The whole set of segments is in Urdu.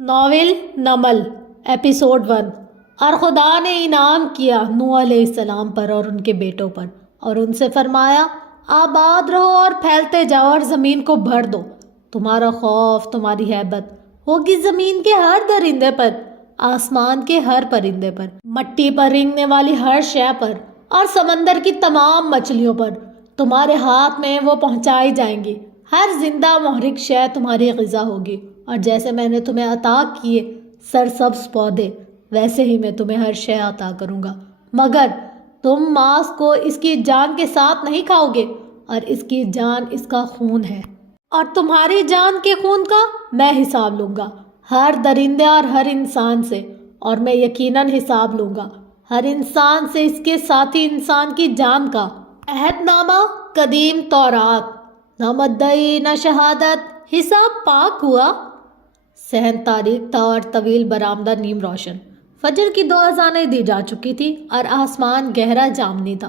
Novel Naml episode 1۔ اور خدا نے انعام کیا نوح علیہ السلام پر اور ان کے بیٹوں پر، اور ان سے فرمایا آباد رہو اور پھیلتے جاؤ اور زمین کو بھر دو۔ تمہارا خوف، تمہاری ہیبت ہوگی زمین کے ہر درندے پر، آسمان کے ہر پرندے پر، مٹی پر رینگنے والی ہر شے پر، اور سمندر کی تمام مچھلیوں پر۔ تمہارے ہاتھ میں وہ پہنچائی جائیں گی، ہر زندہ محرک شے تمہاری غذا ہوگی۔ اور جیسے میں نے تمہیں عطا کیے سرسبز پودے، ویسے ہی میں تمہیں ہر شے عطا کروں گا، مگر تم ماس کو اس کی جان کے ساتھ نہیں کھاؤ گے، اور اس کی جان اس کا خون ہے، اور تمہاری جان کے خون کا میں حساب لوں گا، ہر درندے اور ہر انسان سے، اور میں یقیناً حساب لوں گا ہر انسان سے اس کے ساتھی انسان کی جان کا۔ عہد نامہ قدیم تورات، نہ مدعی نہ شہادت، حساب پاک ہوا۔ صحن تاریک تھا اور طویل برآمدہ نیم روشن، فجر کی 2 اذانیں دی جا چکی تھی اور آسمان گہرا جامنی تھا۔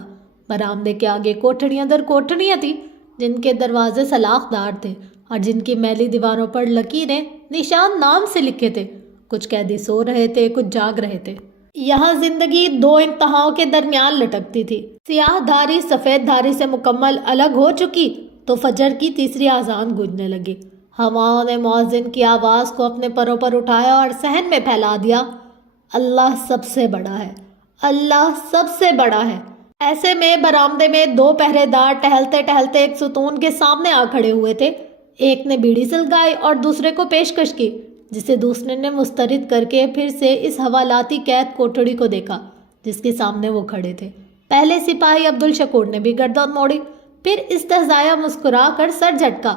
برآمدے کے آگے کوٹھڑیاں در کوٹھڑیاں تھیں جن کے دروازے سلاخ دار تھے اور جن کی میلی دیواروں پر لکیریں نشان نام سے لکھے تھے۔ کچھ قیدی سو رہے تھے، کچھ جاگ رہے تھے۔ یہاں زندگی 2 انتہاؤں کے درمیان لٹکتی تھی۔ سیاہ دھاری سفید دھاری سے مکمل الگ ہو چکی تو فجر کی تیسری اذان گونجنے لگی۔ ہواؤں نے مؤذن کی آواز کو اپنے پروں پر اٹھایا اور صحن میں پھیلا دیا، اللہ سب سے بڑا ہے، اللہ سب سے بڑا ہے۔ ایسے میں برآمدے میں 2 پہرے دار ٹہلتے ٹہلتے ایک ستون کے سامنے آ کھڑے ہوئے تھے۔ ایک نے بیڑی سلگائی اور دوسرے کو پیشکش کی، جسے دوسرے نے مسترد کر کے پھر سے اس حوالاتی قید کوٹڑی کو دیکھا جس کے سامنے وہ کھڑے تھے۔ پہلے سپاہی عبدالشکور نے بھی گردن موڑی، پھر استہزائیہ مسکرا کر سر جھٹکا۔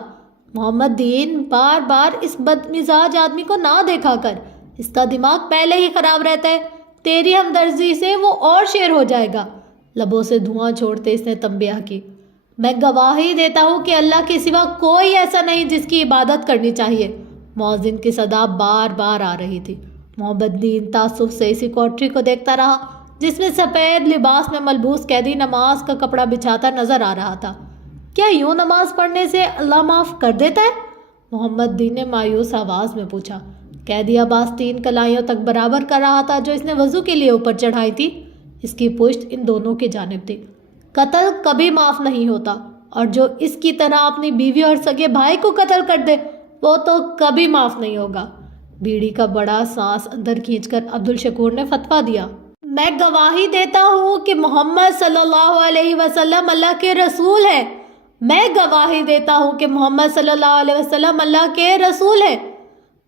محمد دین، بار بار اس بدمزاج آدمی کو نہ دیکھا کر، اس کا دماغ پہلے ہی خراب رہتا ہے، تیری ہمدردی سے وہ اور شیر ہو جائے گا۔ لبوں سے دھواں چھوڑتے اس نے تنبیہ کی، میں گواہی دیتا ہوں کہ اللہ کے سوا کوئی ایسا نہیں جس کی عبادت کرنی چاہیے۔ مؤذن کی صدا بار بار آ رہی تھی۔ محمد دین تعصب سے اسی کوٹری کو دیکھتا رہا جس میں سفید لباس میں ملبوس قیدی نماز کا کپڑا بچھاتا نظر آ رہا تھا۔ کیا یوں نماز پڑھنے سے اللہ معاف کر دیتا ہے؟ محمد دین نے مایوس آواز میں پوچھا۔ قیدی عباس 3 کلائیوں تک برابر کر رہا تھا جو اس نے وضو کے لیے اوپر چڑھائی تھی۔ اس کی پشت ان دونوں کی جانب تھی۔ قتل کبھی معاف نہیں ہوتا، اور جو اس کی طرح اپنی بیوی اور سگے بھائی کو قتل کر دے وہ تو کبھی معاف نہیں ہوگا۔ بیڑی کا بڑا سانس اندر کھینچ کر عبدالشکور نے فتویٰ دیا، میں گواہی دیتا ہوں کہ محمد صلی اللہ علیہ وسلم اللہ کے رسول ہیں۔ میں گواہی دیتا ہوں کہ محمد صلی اللہ علیہ وسلم اللہ کے رسول ہیں۔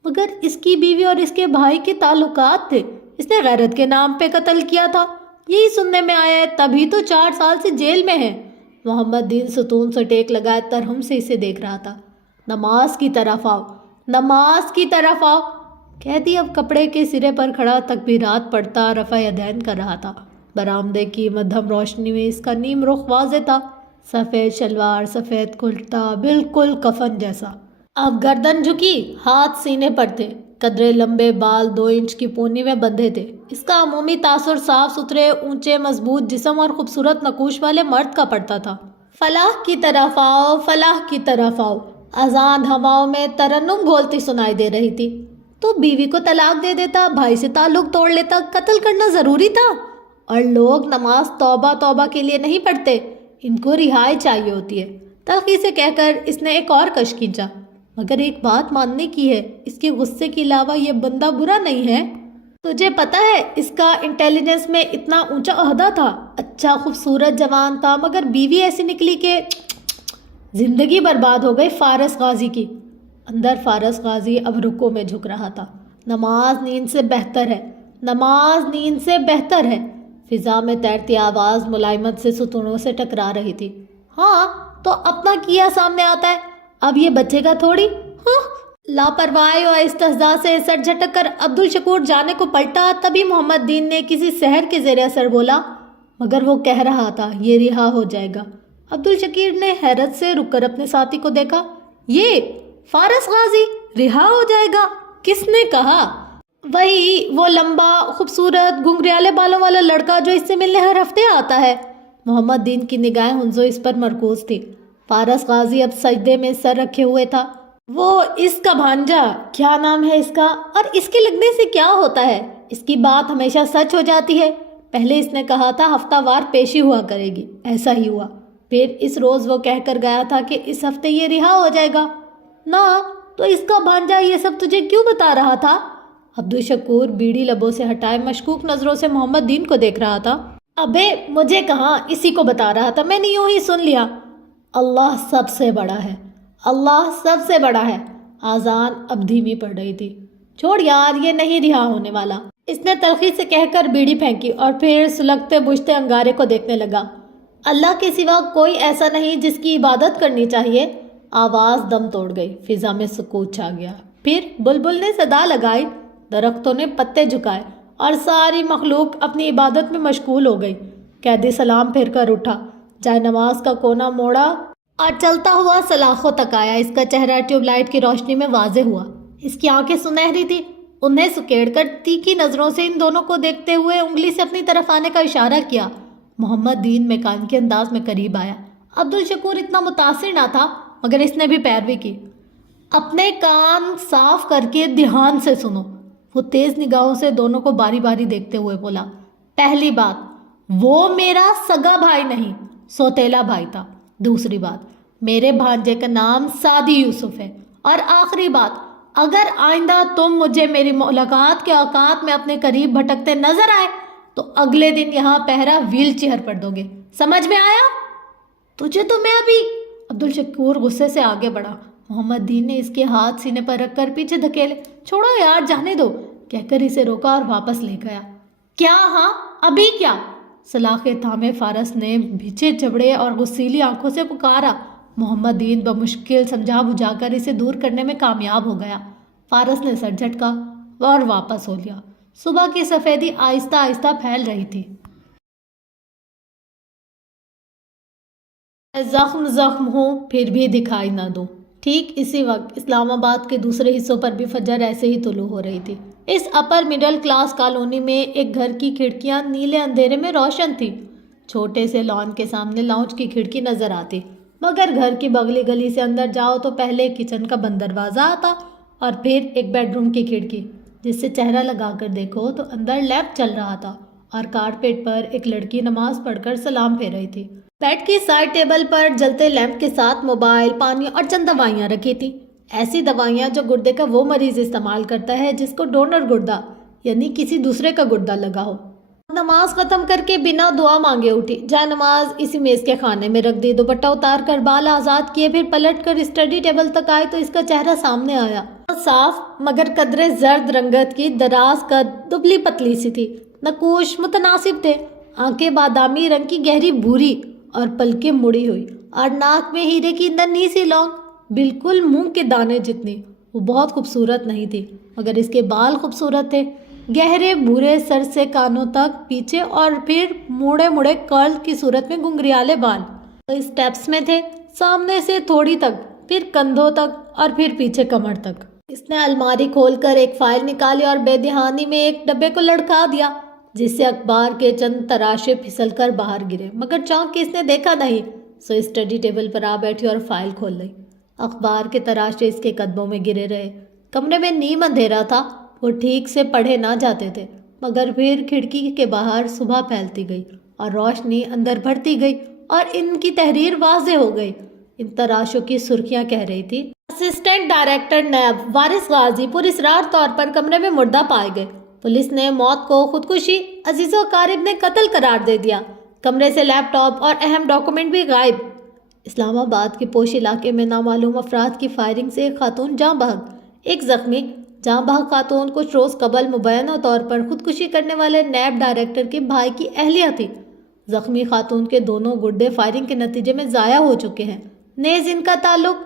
مگر اس کی بیوی اور اس کے بھائی کے تعلقات تھے، اس نے غیرت کے نام پہ قتل کیا تھا، یہی سننے میں آیا ہے، تبھی تو 4 سال سے جیل میں ہے۔ محمد دین ستون سے ٹیک لگائے ترہم سے اسے دیکھ رہا تھا۔ نماز کی طرف آؤ، نماز کی طرف آؤ۔ قیدی اب کپڑے کے سرے پر کھڑا تکبیرات پڑھتا رفع یدین کر رہا تھا۔ برآمدے کی مدھم روشنی میں اس کا نیم رخ واضح تھا، سفید شلوار، سفید کرتا، بالکل کفن جیسا۔ اب گردن جھکی، ہاتھ سینے پر تھے، قدرے لمبے بال 2 انچ کی پونی میں بندھے تھے۔ اس کا عمومی تاثر صاف ستھرے، اونچے، مضبوط جسم اور خوبصورت نقوش والے مرد کا پڑتا تھا۔ فلاح کی طرف آؤ، فلاح کی طرف آؤ، اذان ہواؤں میں ترنم گھولتی سنائی دے رہی تھی۔ تو بیوی کو طلاق دے دیتا، بھائی سے تعلق توڑ لیتا، قتل کرنا ضروری تھا؟ اور لوگ نماز توبہ توبہ کے لیے نہیں پڑھتے، ان کو رہائی چاہیے ہوتی ہے۔ تلخی سے کہہ کر اس نے ایک اور کش کھینچا، مگر ایک بات ماننے کی ہے، اس کے غصے کے علاوہ یہ بندہ برا نہیں ہے۔ تجھے پتہ ہے اس کا انٹیلیجنس میں اتنا اونچا عہدہ تھا، اچھا خوبصورت جوان تھا، مگر بیوی ایسی نکلی کہ زندگی برباد ہو گئی فارس غازی کی۔ اندر فارس غازی اب رکوع میں جھک رہا تھا۔ نماز نیند سے بہتر ہے، نماز نیند سے بہتر ہے۔ فضا میں تیرتی آواز ملائمت سے ستونوں سے ٹکرا رہی تھی۔ ہاں تو اپنا کیا سامنے آتا ہے، اب یہ بچے گا تھوڑی۔ ہاں، لاپرواہی اور استہزاء سے سر جھٹک کر عبدالشکور جانے کو پلٹا، تبھی محمد دین نے کسی سحر کے زیر اثر بولا، مگر وہ کہہ رہا تھا یہ رہا ہو جائے گا۔ عبدالشکیر نے حیرت سے رک کر اپنے ساتھی کو دیکھا، یہ فارس غازی رہا ہو جائے گا؟ کس نے کہا؟ وہی وہ لمبا خوبصورت گھنگریالے بالوں والا لڑکا جو اس سے ملنے ہر ہفتے آتا ہے۔ محمد دین کی نگاہیں ہنزو اس پر مرکوز تھی۔ فارس غازی اب سجدے میں سر رکھے ہوئے تھا، وہ اس کا بھانجا، کیا نام ہے اس کا، اور اس کے لگنے سے کیا ہوتا ہے؟ اس کی بات ہمیشہ سچ ہو جاتی ہے۔ پہلے اس نے کہا تھا ہفتہ وار پیشی ہوا کرے گی، ایسا ہی ہوا۔ پھر اس روز وہ کہہ کر گیا تھا کہ اس ہفتے یہ رہا ہو جائے گا۔ نہ تو اس کا بھانجا یہ سب تجھے کیوں بتا رہا تھا؟ عبدالشکور بیڑی لبوں سے ہٹائے مشکوک نظروں سے محمد دین کو دیکھ رہا تھا۔ ابے مجھے کہاں، اسی کو بتا رہا تھا، میں نے یوں ہی سن لیا۔ اللہ سب سے بڑا ہے، اللہ سب سے بڑا ہے۔ آذان اب دھیمی پڑ رہی تھی۔ چھوڑ یار، یہ نہیں رہا ہونے والا، اس نے تلخی سے کہہ کر بیڑی پھینکی اور پھر سلگتے بجھتے انگارے کو دیکھنے لگا۔ اللہ کے سوا کوئی ایسا نہیں جس کی عبادت کرنی چاہیے۔ آواز دم توڑ گئی، فضا میں سکوت چھا گیا۔ پھر بلبل نے صدا لگائی، درختوں نے پتے جھکائے اور ساری مخلوق اپنی عبادت میں مشغول ہو گئی۔ قیدی سلام پھیر کر اٹھا، جائے نماز کا کونا موڑا اور چلتا ہوا سلاخوں تک آیا۔ اس کا چہرہ ٹیوب لائٹ کی روشنی میں واضح ہوا۔ اس کی آنکھیں سنہری تھی۔ انہیں سکیڑ کر تیکھی نظروں سے ان دونوں کو دیکھتے ہوئے انگلی سے اپنی طرف آنے کا اشارہ کیا۔ محمد دین میکان کے انداز میں قریب آیا۔ عبدالشکور اتنا متاثر نہ تھا مگر اس نے بھی پیروی کی۔ اپنے کان صاف کر کے دھیان سے سنو، وہ تیز نگاہوں سے دونوں کو باری باری دیکھتے ہوئے بولا۔ پہلی بات، وہ میرا سگا بھائی نہیں، سوتیلا بھائی تھا۔ دوسری بات، میرے بھانجے کا نام سعدی یوسف ہے۔ اور آخری بات، اگر آئندہ تم مجھے میری ملاقات کے اوقات میں اپنے قریب بھٹکتے نظر آئے تو اگلے دن یہاں پہرا ویل چیئر پر دو گے، سمجھ میں آیا؟ تجھے تو میں ابھی… عبدالشکور غصے سے آگے بڑھا۔ محمد دین نے اس کے ہاتھ سینے پر رکھ کر پیچھے دھکیلے۔ چھوڑو یار، جانے دو، کہہ کر اسے روکا اور واپس لے گیا۔ کیا؟ ہاں ابھی کیا؟ سلاخیں تھامے فارس نے بھیچے جبڑے اور غصیلی آنکھوں سے پکارا۔ محمد دین بمشکل سمجھا بجھا کر اسے دور کرنے میں کامیاب ہو گیا۔ فارس نے سر جھٹکا اور واپس ہو لیا۔ صبح کی سفیدی آہستہ آہستہ پھیل رہی تھی۔ زخم زخم ہوں پھر بھی دکھائی نہ دوں۔ ٹھیک اسی وقت اسلام آباد کے دوسرے حصوں پر بھی فجر ایسے ہی طلوع ہو رہی تھی۔ اس اپر مڈل کلاس کالونی میں ایک گھر کی کھڑکیاں نیلے اندھیرے میں روشن تھی۔ چھوٹے سے لان کے سامنے لاؤنج کی کھڑکی نظر آتی، مگر گھر کی بغلی گلی سے اندر جاؤ تو پہلے کچن کا بند دروازہ آتا اور پھر ایک بیڈ روم کی کھڑکی، جس سے چہرہ لگا کر دیکھو تو اندر لیمپ چل رہا تھا اور کارپیٹ پر ایک لڑکی نماز پڑھ کر سلام پھیر رہی تھی۔ بیڈ کی سائڈ ٹیبل پر جلتے لیمپ کے ساتھ موبائل، پانی اور چند دوائیاں رکھی تھی، ایسی دوائیاں جو گردے کا وہ مریض استعمال کرتا ہے جس کو ڈونر گردہ یعنی کسی دوسرے کا گردہ لگا ہو۔ نماز ختم کر کے بنا دعا مانگے اٹھی، جائے نماز اسی میز کے خانے میں رکھ دی، دوپٹہ اتار کر بال آزاد کیے، پھر پلٹ کر اسٹڈی ٹیبل تک آئی تو اس کا چہرہ سامنے آیا۔ صاف مگر قدرے زرد رنگت کی، دراز قد، دبلی پتلی سی تھی، نقوش متناسب تھے، آنکھیں بادامی رنگ کی گہری بھوری اور پلکیں مڑی ہوئی، اور ناک میں ہیرے کی ننھی سی لونگ، بالکل منہ کے دانے جتنی۔ وہ بہت خوبصورت نہیں تھی مگر اس کے بال خوبصورت تھے، گہرے بھورے سر سے کانوں تک پیچھے اور پھر موڑے موڑے کرل کی صورت میں گھنگریالے بال اسٹیپس میں تھے، سامنے سے تھوڑی تک، پھر کندھوں تک اور پھر پیچھے کمر تک۔ اس نے الماری کھول کر ایک فائل نکالی اور بے دہانی میں ایک ڈبے کو لڑکا دیا جس سے اخبار کے چند تراشے پھسل کر باہر گرے، مگر چونک کے اس نے دیکھا نہیں، سو اسٹڈی ٹیبل پر آ بیٹھی اور فائل کھول لی۔ اخبار کے تراشے اس کے قدموں میں گرے رہے۔ کمرے میں نیم اندھیرا تھا، وہ ٹھیک سے پڑھے نہ جاتے تھے، مگر پھر کھڑکی کے باہر صبح پھیلتی گئی اور روشنی اندر بڑھتی گئی اور ان کی تحریر واضح ہو گئی۔ ان تراشوں کی سرخیاں کہہ رہی تھی، اسسٹنٹ ڈائریکٹر نیب وارث غازی پراسرار طور پر کمرے میں مردہ پائے گئے، پولیس نے موت کو خودکشی، عزیز و اقارب نے قتل قرار دے دیا، کمرے سے لیپ ٹاپ اور اہم ڈاکومنٹ بھی غائب۔ اسلام آباد کے پوش علاقے میں نامعلوم افراد کی فائرنگ سے ایک خاتون جاں بحق، ایک زخمی۔ جاں بحق خاتون کچھ روز قبل مبینہ طور پر خودکشی کرنے والے نیب ڈائریکٹر کے بھائی کی اہلیہ تھی۔ زخمی خاتون کے دونوں گردے فائرنگ کے نتیجے میں ضائع ہو چکے ہیں، نیز ان کا تعلق۔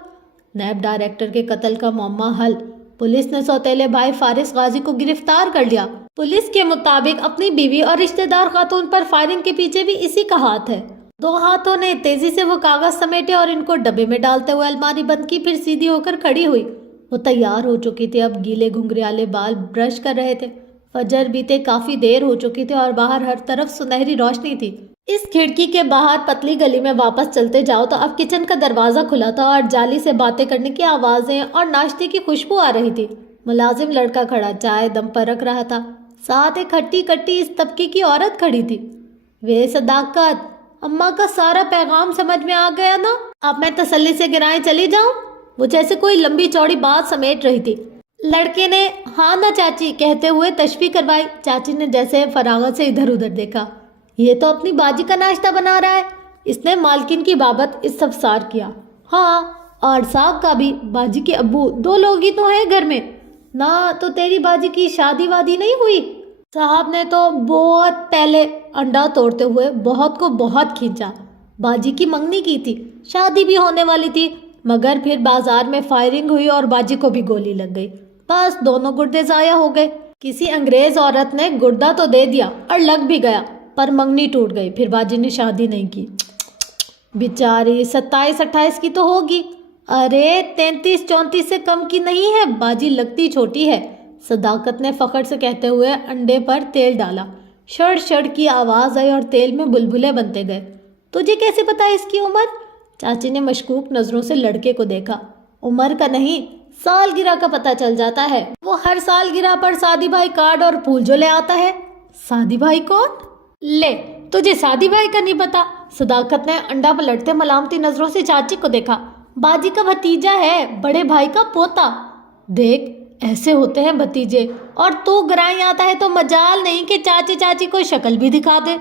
نیب ڈائریکٹر کے قتل کا معمہ حل، پولیس نے سوتیلے بھائی فارس غازی کو گرفتار کر لیا۔ پولیس کے مطابق اپنی بیوی اور رشتہ دار خاتون پر فائرنگ کے پیچھے بھی اسی کا ہاتھ ہے۔ دو ہاتھوں نے تیزی سے وہ کاغذ سمیٹے اور ان کو ڈبے میں ڈالتے ہوئے الماری بند کی، پھر سیدھی ہو کر کھڑی ہوئی۔ وہ تیار ہو چکی تھی، اب گیلے گھنگریالے بال برش کر رہے تھے۔ فجر بیتے کافی دیر ہو چکی تھی اور باہر ہر طرف سنہری روشنی تھی۔ اس کھڑکی کے باہر پتلی گلی میں واپس چلتے جاؤ تو اب کچن کا دروازہ کھلا تھا اور جالی سے باتیں کرنے کی آوازیں اور ناشتے کی خوشبو آ رہی تھی۔ ملازم لڑکا کھڑا چائے دم پر رکھ رہا تھا، ساتھ ایک ہٹی کٹی اس طبقے کی عورت کھڑی تھی۔ وے صداقت، اماں کا سارا پیغام سمجھ میں آ گیا نا؟ اب میں تسلی سے گرائیں چلی جاؤں؟ وہ جیسے کوئی لمبی چوڑی بات سمیٹ رہی تھی۔ لڑکے نے ہاں نا چاچی کہتے ہوئے تشفیع کروائی۔ چاچی نے جیسے فراغت سے ادھر ادھر دیکھا۔ یہ تو اپنی باجی کا ناشتہ بنا رہا ہے۔ اس نے مالکن کی بابت استفسار کیا۔ ہاں، اور صاحب کا بھی، باجی کے ابو، 2 لوگ ہی تو ہیں گھر میں نہ۔ تو تیری باجی کی شادی وادی نہیں ہوئی؟ صاحب نے تو بہت پہلے انڈا توڑتے ہوئے بہت کو بہت کھینچا۔ باجی کی منگنی کی تھی، شادی بھی ہونے والی تھی، مگر پھر بازار میں فائرنگ ہوئی اور باجی کو بھی گولی لگ گئی، بس دونوں گردے ضائع ہو گئے۔ کسی انگریز عورت نے گردہ تو دے دیا اور لگ بھی گیا، پر منگنی ٹوٹ گئی، پھر باجی نے شادی نہیں کی۔ بیچاری 27-28 کی تو ہوگی۔ ارے 33-34 سے کم کی نہیں ہے، باجی لگتی چھوٹی ہے، صداقت نے فخر سے کہتے ہوئے انڈے پر تیل ڈالا۔ شڑ شڑ کی آواز آئی اور تیل میں بلبلے بنتے گئے۔ تجھے کیسے پتا اس کی عمر؟ چاچی نے مشکوک نظروں سے لڑکے کو دیکھا۔ عمر کا نہیں، سالگرہ کا پتہ چل جاتا ہے۔ وہ ہر سالگرہ پر سادی بھائی کارڈ اور پھول جو لے آتا ہے۔ سادی بھائی کون؟ لے، تجھے سادی بھائی کا نہیں پتا؟ صداقت نے انڈا پلٹتے ملامتی نظروں سے چاچی کو دیکھا۔ باجی کا بھتیجا ہے، بڑے بھائی کا پوتا۔ دیکھ، ایسے ہوتے ہیں بھتیجے، اور تو گرائیں آتا ہے تو مجال نہیں کہ چاچی کو شکل بھی دکھا دے۔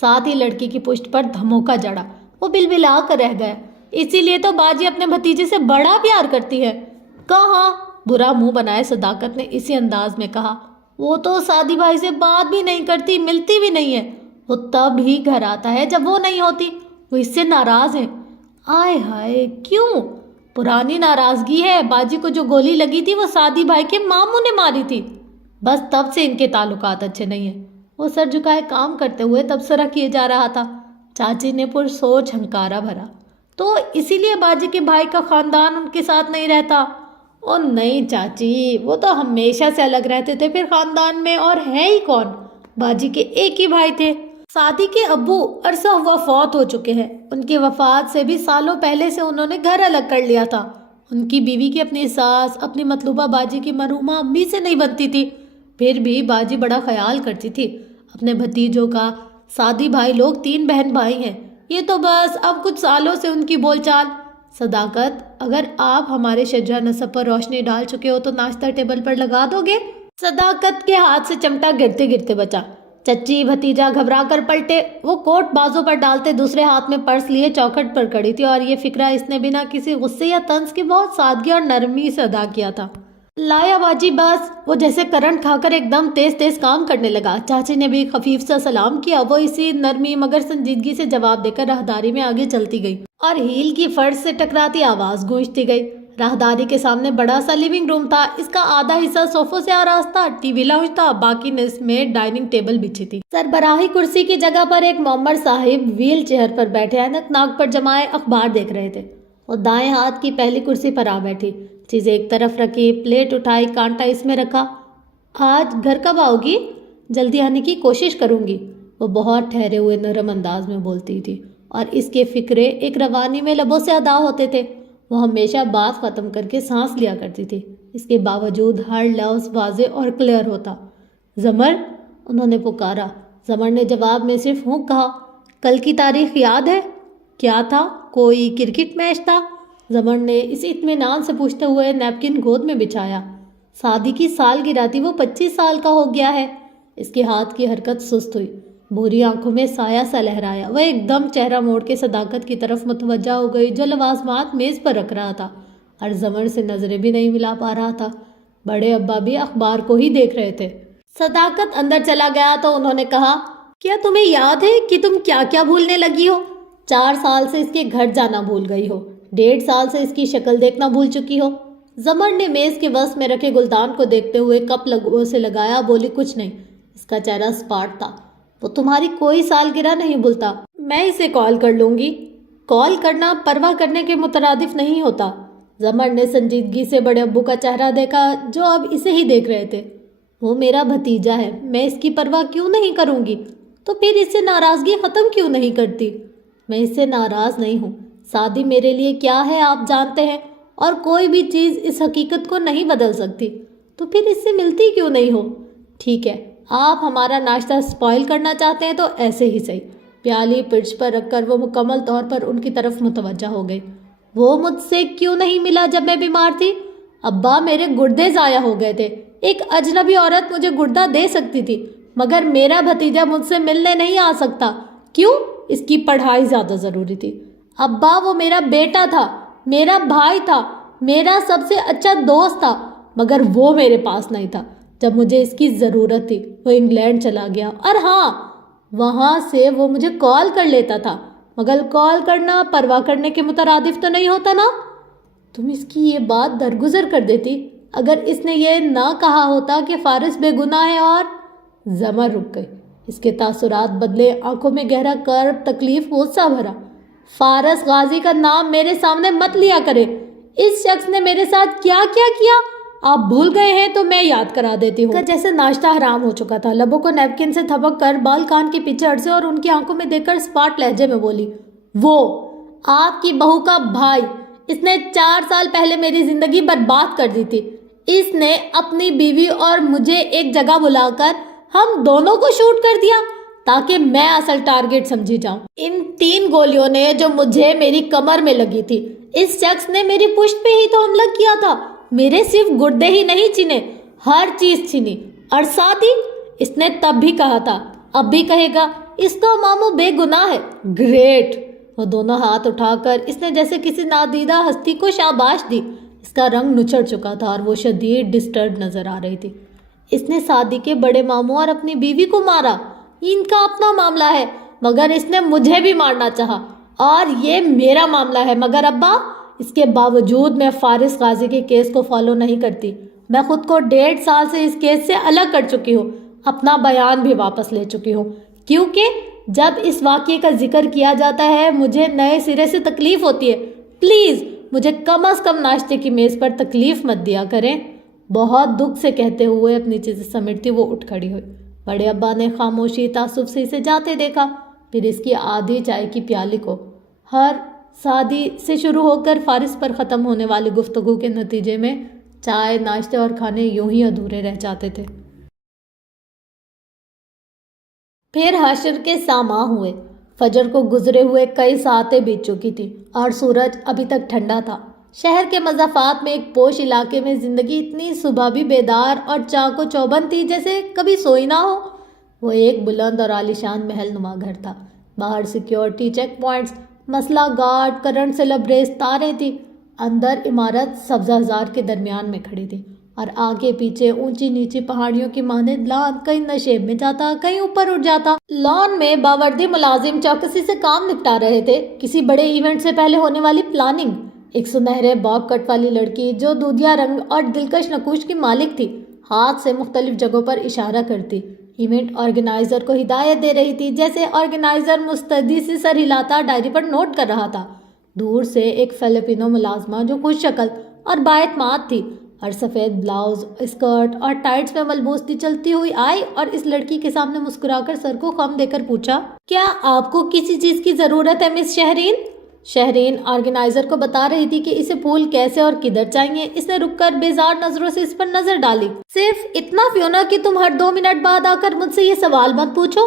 ساتھ ہی لڑکی کی پشت پر دھموکا جڑا، وہ بلبلا کر رہ گیا۔ اسی لیے تو باجی اپنے بھتیجے سے بڑا پیار کرتی ہے۔ کہاں؟ برا منہ بنائے صداقت نے اسی انداز میں کہا۔ وہ تو سادی بھائی سے بات بھی نہیں کرتی، ملتی بھی نہیں ہے۔ وہ تب ہی گھر آتا ہے جب وہ نہیں ہوتی، وہ اس سے ناراض ہے۔ آئے ہائے، کیوں؟ پرانی ناراضگی ہے۔ باجی کو جو گولی لگی تھی وہ سادی بھائی کے ماموں نے ماری تھی، بس تب سے ان کے تعلقات اچھے نہیں ہیں۔ وہ سر جھکائے کام کرتے ہوئے تبصرہ کیے جا رہا تھا۔ چاچی نے پرسوچ ہنکارا بھرا۔ تو اسی لیے باجی کے بھائی کا خاندان ان کے ساتھ نہیں رہتا؟ او نہیں چاچی، وہ تو ہمیشہ سے الگ رہتے تھے، پھر خاندان میں اور ہے ہی کون؟ باجی کے ایک ہی بھائی تھے۔ سادی کے ابو عرصہ ہوا فوت ہو چکے ہیں۔ ان کی وفات سے بھی سالوں پہلے سے انہوں نے گھر الگ کر لیا تھا۔ ان کی بیوی کی اپنی ساس اپنی مطلوبہ باجی کی مرحومہ امی سے نہیں بنتی تھی، پھر بھی باجی بڑا خیال کرتی تھی اپنے بھتیجوں کا۔ سادی بھائی لوگ 3 بہن بھائی ہیں، یہ تو بس اب کچھ سالوں سے ان کی بول چال۔ صداقت، اگر آپ ہمارے شجرہ نسب پر روشنی ڈال چکے ہو تو ناشتہ ٹیبل پر لگا دو گے؟ صداقت کے ہاتھ سے چمٹا گرتے گرتے بچا۔ چچی بھتیجا گھبرا کر پلٹے۔ وہ کوٹ بازو پر ڈالتے دوسرے ہاتھ میں پرس لیے چوکھٹ پر کھڑی تھی، اور یہ فکرہ اس نے بنا کسی غصے یا طنز کے بہت سادگی اور نرمی سے ادا کیا تھا۔ لایا باجی بس۔ وہ جیسے کرنٹ کھا کر ایک دم تیز تیز کام کرنے لگا۔ چاچی نے بھی خفیف سا سلام کیا۔ وہ اسی نرمی مگر سنجیدگی سے جواب دے کر راہداری میں آگے چلتی گئی اور ہیل کی فرش سے ٹکراتی آواز گونجتی گئی۔ راہداری کے سامنے بڑا سا لیونگ روم تھا۔ اس کا آدھا حصہ صوفوں سے آراستہ ٹی وی لاؤنج تھا، باقی نصف میں ڈائننگ ٹیبل بچھی تھی۔ سربراہی کرسی کی جگہ پر ایک معمر صاحب ویل چیئر پر بیٹھے اینک ناک پر جمائے اخبار دیکھ رہے تھے۔ وہ دائیں ہاتھ کی پہلی کرسی پر آ بیٹھی، چیزیں ایک طرف رکھی، پلیٹ اٹھائی، کانٹا اس میں رکھا۔ آج گھر کب آؤ گی؟ جلدی آنے کی کوشش کروں گی، وہ بہت ٹھہرے ہوئے نرم انداز میں بولتی تھی، اور اس کے فکرے ایک روانی میں لبوں سے ادا ہوتے تھے۔ وہ ہمیشہ بات ختم کر کے سانس لیا کرتی تھی، اس کے باوجود ہر لفظ واضح اور کلیئر ہوتا۔ زمر، انہوں نے پکارا۔ زمر نے جواب میں صرف ہوں کہا۔ کل کی تاریخ یاد ہے؟ کیا تھا؟ کوئی کرکٹ میچ تھا؟ زمر نے اسی اطمینان سے پوچھتے ہوئے نیپکن گود میں بچھایا۔ سادی کی سالگرہ تھی، وہ 25 سال کا ہو گیا ہے۔ اس کے ہاتھ کی حرکت سست ہوئی، بھوری آنکھوں میں سایہ سا لہرایا۔ وہ ایک دم چہرہ موڑ کے صداقت کی طرف متوجہ ہو گئی، جو لوازمات میز پر رکھ رہا تھا، اور زمر سے نظریں بھی نہیں ملا پا رہا تھا۔ بڑے ابا بھی اخبار کو ہی دیکھ رہے تھے۔ صداقت اندر چلا گیا تو انہوں نے کہا، کیا تمہیں یاد ہے کہ تم کیا کیا بھولنے لگی ہو؟ 4 سال سے اس کے گھر جانا بھول گئی ہو، 1.5 سال سے اس کی شکل دیکھنا بھول چکی ہو۔ زمر نے میز کے وسط میں رکھے گلدان کو دیکھتے ہوئے کپ لگوں سے لگایا، بولی کچھ نہیں۔ اس کا چہرہ سپاٹ تھا۔ وہ تمہاری کوئی سالگرہ نہیں بھولتا، میں اسے کال کر لوں گی۔ کال کرنا پرواہ کرنے کے مترادف نہیں ہوتا۔ زمر نے سنجیدگی سے بڑے ابو کا چہرہ دیکھا، جو اب اسے ہی دیکھ رہے تھے۔ وہ میرا بھتیجا ہے، میں اس کی پرواہ کیوں نہیں کروں گی؟ تو پھر اس سے ناراضگی ختم کیوں نہیں کرتی؟ میں اس سے ناراض نہیں ہوں، شادی میرے لیے کیا ہے آپ جانتے ہیں، اور کوئی بھی چیز اس حقیقت کو نہیں بدل سکتی، تو پھر اس سے ملتی کیوں نہیں ہو؟ ٹھیک ہے، آپ ہمارا ناشتہ سپوائل کرنا چاہتے ہیں تو ایسے ہی صحیح۔ پیالی پرچ پر رکھ کر وہ مکمل طور پر ان کی طرف متوجہ ہو گئی۔ وہ مجھ سے کیوں نہیں ملا جب میں بیمار تھی؟ ابا، میرے گردے ضائع ہو گئے تھے، ایک اجنبی عورت مجھے گردہ دے سکتی تھی، مگر میرا بھتیجا مجھ سے ملنے نہیں آ سکتا۔ کیوں؟ اس کی پڑھائی زیادہ ضروری تھی۔ ابا، وہ میرا بیٹا تھا، میرا بھائی تھا، میرا سب سے اچھا دوست تھا، مگر وہ میرے پاس نہیں تھا جب مجھے اس کی ضرورت تھی۔ وہ انگلینڈ چلا گیا، اور ہاں، وہاں سے وہ مجھے کال کر لیتا تھا، مگر کال کرنا پرواہ کرنے کے مترادف تو نہیں ہوتا نا؟ تم اس کی یہ بات درگزر کر دیتی اگر اس نے یہ نہ کہا ہوتا کہ فارس بے گناہ ہے۔ اور زمر رک گئی، اس کے تاثرات بدلے، آنکھوں میں گہرا کرب، تکلیف، غصہ بھرا۔ فارس غازی کا نام میرے سامنے مت لیا کرے، اس شخص نے میرے ساتھ کیا کیا کیا آپ بھول گئے ہیں تو میں یاد کرا دیتی ہوں۔ جیسے ناشتہ حرام ہو چکا تھا، لبوں کو نیپکن سے تھپک کر بال کان کے پیچھے اڑسے اور ان کی آنکھوں میں دیکھ کر سپاٹ لہجے میں بولی، وہ آپ کی بہو کا بھائی، اس نے 4 سال پہلے میری زندگی برباد کر دی تھی۔ اس نے اپنی بیوی اور مجھے ایک جگہ بلا کر ہم دونوں کو شوٹ کر دیا تاکہ میں اصل ٹارگٹ سمجھی جاؤں۔ ان 3 گولیوں نے جو مجھے میری کمر میں لگی تھی، اس شخص نے میری پشت پہ ہی تو حملہ کیا تھا۔ میرے صرف گردے ہی نہیں چھینے، ہر چیز چھینی، اور ساتھ ہی اس نے تب بھی کہا تھا، اب بھی کہے گا، اس کا ماموں بے گناہ ہے۔ گریٹ! وہ دونوں ہاتھ اٹھا کر اس نے جیسے کسی نادیدہ ہستی کو شاباش دی۔ اس کا رنگ نچڑ چکا تھا اور وہ شدید ڈسٹرب نظر آ رہی تھی۔ اس نے سعدی کے بڑے ماموں اور اپنی بیوی کو مارا، ان کا اپنا معاملہ ہے، مگر اس نے مجھے بھی مارنا چاہا، اور یہ میرا معاملہ ہے۔ مگر ابا، اس کے باوجود میں فارس غازی کے کیس کو فالو نہیں کرتی۔ میں خود کو 1.5 سال سے اس کیس سے الگ کر چکی ہوں، اپنا بیان بھی واپس لے چکی ہوں، کیونکہ جب اس واقعے کا ذکر کیا جاتا ہے مجھے نئے سرے سے تکلیف ہوتی ہے۔ پلیز مجھے کم از کم ناشتے کی میز پر تکلیف مت دیا کریں۔ بہت دکھ سے کہتے ہوئے اپنی چیزیں سمیٹتی وہ اٹھ کھڑی ہوئی۔ بڑے ابا نے خاموشی تعصب سے اسے جاتے دیکھا، پھر اس کی آدھی چائے کی پیالی کو۔ ہر شادی سے شروع ہو کر فارس پر ختم ہونے والی گفتگو کے نتیجے میں چائے، ناشتے اور کھانے یوں ہی ادھورے رہ جاتے تھے۔ پھر حشر کے ساماں ہوئے۔ فجر کو گزرے ہوئے کئی ساعتیں بیت چکی تھی اور سورج ابھی تک ٹھنڈا تھا۔ شہر کے مضافات میں ایک پوش علاقے میں زندگی اتنی صبح بھی بیدار اور چاق و چوبند تھی جیسے کبھی سوئی نہ ہو۔ وہ ایک بلند اور عالیشان محل نما گھر تھا۔ باہر سیکیورٹی چیک پوائنٹس، مسلح گارڈ، کرنٹ سے لبریز تاریں تھیں۔ اندر عمارت سبزہ زار کے درمیان میں کھڑی تھی، اور آگے پیچھے اونچی نیچی پہاڑیوں کی مانند لان کہیں نشیب میں جاتا، کہیں اوپر اٹھ جاتا۔ لان میں باوردی ملازم چوکسی سے کام نپٹا رہے تھے، کسی بڑے ایونٹ سے پہلے ہونے والی پلاننگ۔ ایک سنہرے باب کٹ والی لڑکی جو دودھیا رنگ اور دلکش نقوش کی مالک تھی، ہاتھ سے مختلف جگہوں پر اشارہ کرتی ایونٹ آرگنائزر کو ہدایت دے رہی تھی، جیسے آرگنائزر مستعدی سے سر ہلاتا ڈائری پر نوٹ کر رہا تھا۔ دور سے ایک فلپینو ملازمہ جو خوش شکل اور بااعتماد تھی اور سفید بلاؤز، اسکرٹ اور ٹائٹس میں ملبوس تھی، چلتی ہوئی آئی اور اس لڑکی کے سامنے مسکرا کر سر کو خم دے کر پوچھا، کیا آپ کو کسی چیز کی ضرورت ہے مس شہرین؟ شہرین آرگنائزر کو بتا رہی تھی کہ اسے پھول کیسے اور کدھر چاہیے۔ اس نے رک کر بیزار نظروں سے اس پر نظر ڈالی۔ صرف اتنا فیونا کہ تم ہر 2 منٹ بعد آ کر مجھ سے یہ سوال مت پوچھو،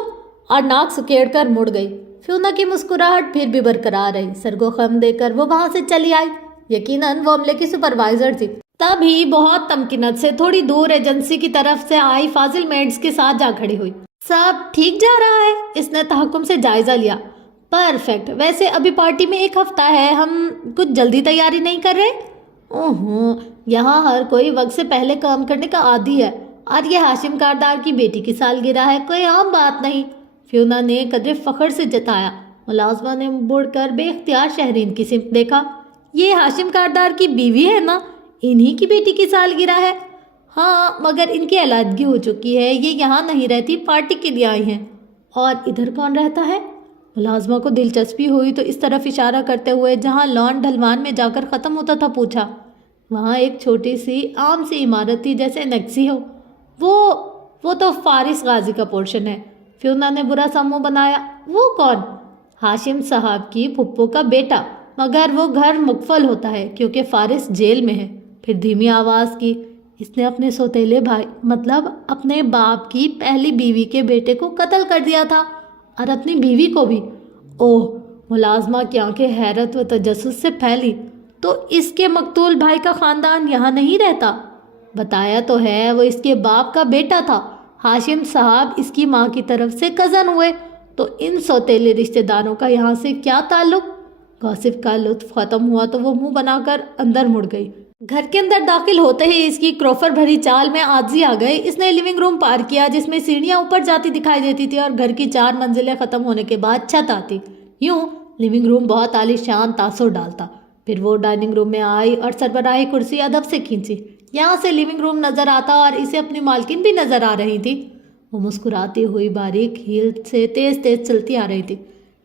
اور ناک سکیڑ کر مڑ گئی۔ فیونا کی مسکراہٹ پھر بھی برقرار رہی۔ سر کو خم دے کر وہ وہاں سے چلی آئی۔ یقیناً وہ عملے کی سپروائزر تھی۔ تبھی بہت تمکنت سے تھوڑی دور ایجنسی کی طرف سے آئی فاضل میڈز کے ساتھ جا کھڑی ہوئی۔ سب ٹھیک جا رہا ہے؟ اس نے تحکم سے جائزہ لیا۔ پرفیکٹ، ویسے ابھی پارٹی میں 1 ہفتہ ہے، ہم کچھ جلدی تیاری نہیں کر رہے؟ یہاں ہر کوئی وقت سے پہلے کام کرنے کا عادی ہے، اور یہ ہاشم کاردار کی بیٹی کی سالگرہ ہے، کوئی عام بات نہیں، فیونا نے قدر فخر سے جتایا۔ ملازمہ نے مڑ کر بے اختیار شہرین کی سمت دیکھا۔ یہ ہاشم کاردار کی بیوی ہے نا؟ انہی کی بیٹی کی سالگرہ ہے؟ ہاں، مگر ان کی علیحدگی ہو چکی ہے، یہ یہاں نہیں رہتی، پارٹی کے لیے آئی ہیں۔ اور ادھر کون رہتا ہے؟ ملازمہ کو دلچسپی ہوئی تو اس طرف اشارہ کرتے ہوئے جہاں لان ڈھلوان میں جا کر ختم ہوتا تھا پوچھا۔ وہاں ایک چھوٹی سی عام سی عمارت تھی جیسے نیکسی ہو۔ وہ تو فارس غازی کا پورشن ہے۔ فیونا نے برا سا منہ بنایا۔ وہ کون؟ ہاشم صاحب کی پھپھو کا بیٹا، مگر وہ گھر مقفل ہوتا ہے کیونکہ فارس جیل میں ہے۔ پھر دھیمی آواز کی، اس نے اپنے سوتیلے بھائی مطلب اپنے باپ کی پہلی بیوی کے بیٹے کو قتل کر دیا تھا، اور اپنی بیوی کو بھی۔ اوہ! ملازمہ کی آنکھیں حیرت و تجسس سے پھیلی۔ تو اس کے مقتول بھائی کا خاندان یہاں نہیں رہتا؟ بتایا تو ہے، وہ اس کے باپ کا بیٹا تھا۔ ہاشم صاحب اس کی ماں کی طرف سے کزن ہوئے، تو ان سوتیلے رشتہ داروں کا یہاں سے کیا تعلق؟ گوسپ کا لطف ختم ہوا تو وہ منہ بنا کر اندر مڑ گئی۔ گھر کے اندر داخل ہوتے ہی اس کی کروفر بھری چال میں عاجزی آ گئی۔ اس نے لیونگ روم پار کیا جس میں سیڑھیاں اوپر جاتی دکھائی دیتی تھی اور گھر کی 4 منزلیں ختم ہونے کے بعد چھت آتی۔ یوں لیونگ روم بہت عالی شان تاثر ڈالتا۔ پھر وہ ڈائننگ روم میں آئی اور سربراہی کرسی ادب سے کھینچی۔ یہاں سے لیونگ روم نظر آتا اور اسے اپنی مالکن بھی نظر آ رہی تھی۔ وہ مسکراتی ہوئی باریک ہیل سے تیز تیز چلتی آ رہی تھی۔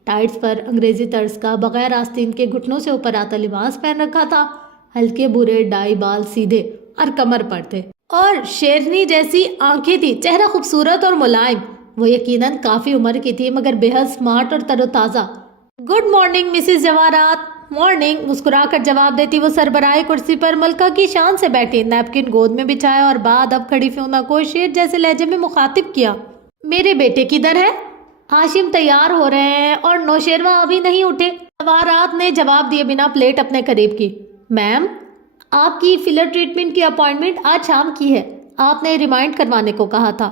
ٹائٹس پر انگریزی طرز کا بغیر آستین کے گھٹنوں سے اوپر آتا لباس پہن رکھا تھا۔ ہلکے برے ڈائی بال سیدھے اور کمر پر تھے اور شیرنی جیسی آنکھیں تھی۔ چہرہ خوبصورت اور ملائم۔ وہ یقیناً کافی عمر کی تھی مگر بے حد سمارٹ اور تر و تازہ۔ Good morning Mrs Jawaharat. Morning, مسکرا کر جواب دیتی وہ سربراہی کرسی پر ملکہ کی شان سے بیٹھی، نیپکن گود میں بچھایا اور بعد اب کھڑی فیونا کو شیر جیسے لہجے میں مخاطب کیا۔ میرے بیٹے کدھر ہے؟ ہاشم تیار ہو رہے ہیں اور نوشیروہ ابھی نہیں اٹھے۔ جواہرات نے جواب دیے بنا پلیٹ اپنے قریب کی۔ میم، آپ کی فلر ٹریٹمنٹ کی اپائنٹمنٹ آج شام کی ہے، آپ نے ریمائنڈ کروانے کو کہا تھا،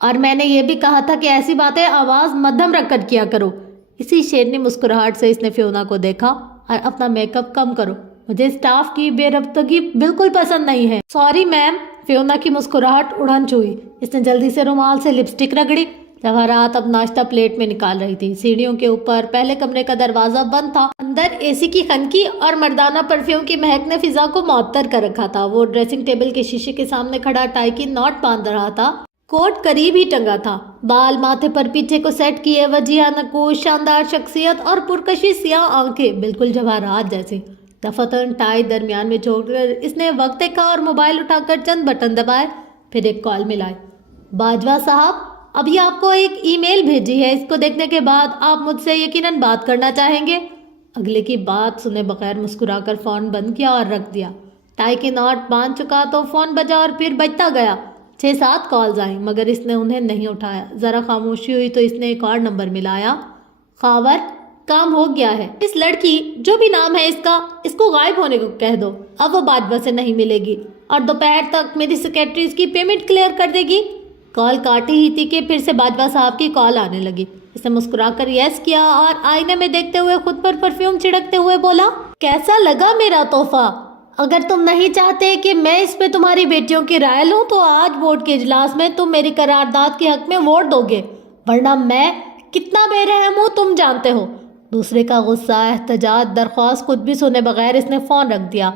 اور میں نے یہ بھی کہا تھا کہ ایسی باتیں آواز مدھم رکھ کر کیا کرو۔ اسی شیرنی مسکراہٹ سے اس نے فیونا کو دیکھا۔ اور اپنا میک اپ کم کرو، مجھے اسٹاف کی بے ربطگی بالکل پسند نہیں ہے۔ Sorry ma'am. فیونا کی مسکراہٹ اڑن چھوئی۔ اس نے جلدی سے رومال سے لپسٹک رگڑی۔ جواہرات اب ناشتہ پلیٹ میں نکال رہی تھی۔ سیڑھیوں کے اوپر پہلے کمرے کا دروازہ بند تھا۔ اندر اے سی کی خنکی اور مردانہ پرفیوم کی مہک نے فضا کو معطر کر رکھا تھا۔ وہ ڈریسنگ ٹیبل کے شیشے کے سامنے کھڑا ٹائی کی ناٹ باندھ رہا تھا۔ کوٹ قریب ہی ٹنگا تھا، بال ماتھے پر پیچھے کو سیٹ کیے، وجیہہ نقوش، شاندار شخصیت اور پرکشش سیاہ آنکھیں، بالکل جواہرات جیسی۔ دفتن ٹائی درمیان میں چھوڑ کر اس نے وقت دیکھا اور موبائل اٹھا کر چند بٹن دبائے، پھر ایک کال ملائی۔ باجوہ صاحب، ابھی آپ کو ایک ای میل بھیجی ہے، اس کو دیکھنے کے بعد آپ مجھ سے یقیناً بات کرنا چاہیں گے۔ اگلے کی بات سنے بغیر مسکرا کر فون بند کیا اور رکھ دیا۔ ٹائی کی ناٹ باندھ چکا تو فون بجا اور پھر بجتا گیا۔ 6-7 کالز آئیں مگر اس نے انہیں نہیں اٹھایا۔ ذرا خاموشی ہوئی تو اس نے ایک اور نمبر ملایا۔ خاور، کام ہو گیا ہے، اس لڑکی جو بھی نام ہے اس کو غائب ہونے کو کہہ دو، اب وہ باجوہ سے نہیں ملے گی اور دوپہر تک میری سیکریٹری اس کی پیمنٹ کلیئر کر دے گی۔ کال کاٹی ہی تھی کہ پھر سے باجوہ صاحب کی کال آنے لگی۔ اس نے مسکرا کر یس کیا اور آئینے میں دیکھتے ہوئے خود پر پرفیوم چھڑکتے ہوئے بولا، کیسا لگا میرا تحفہ؟ اگر تم نہیں چاہتے کہ میں اس پہ تمہاری بیٹیوں کی رائے لوں تو آج ووٹ کے اجلاس میں تم میری قرارداد کے حق میں ووٹ دو گے، ورنہ میں کتنا بے رحم ہوں تم جانتے ہو۔ دوسرے کا غصہ، احتجاج، درخواست کچھ بھی سنے بغیر اس نے فون رکھ دیا۔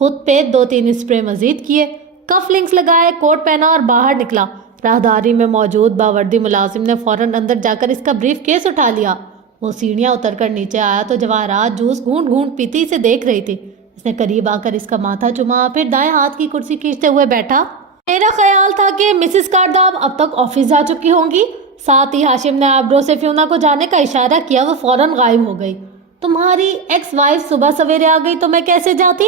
خود پہ 2-3 اسپرے مزید کیے، کف لنکس لگائے، کوٹ پہنا اور باہر نکلا۔ راہداری میں موجود باوردی ملازم نے فوراً اندر جا کر اس کا بریف کیس اٹھا لیا۔ وہ سیڑھیاں اتر کر نیچے آیا تو جواہرات جوس گھونٹ گھونٹ پیتی اسے دیکھ رہی تھی۔ اس نے قریب آ کر اس کا ماتھا چوما، پھر دائیں ہاتھ کی کرسی کھینچتے ہوئے بیٹھا۔ میرا خیال تھا کہ مسز کارداب اب تک آفس جا چکی ہوں گی۔ ساتھ ہی ہاشم نے آبرو سے فیونا کو جانے کا اشارہ کیا۔ وہ فوراً غائب ہو گئی۔ تمہاری ایکس وائف صبح سویرے آ گئی تو میں کیسے جاتی؟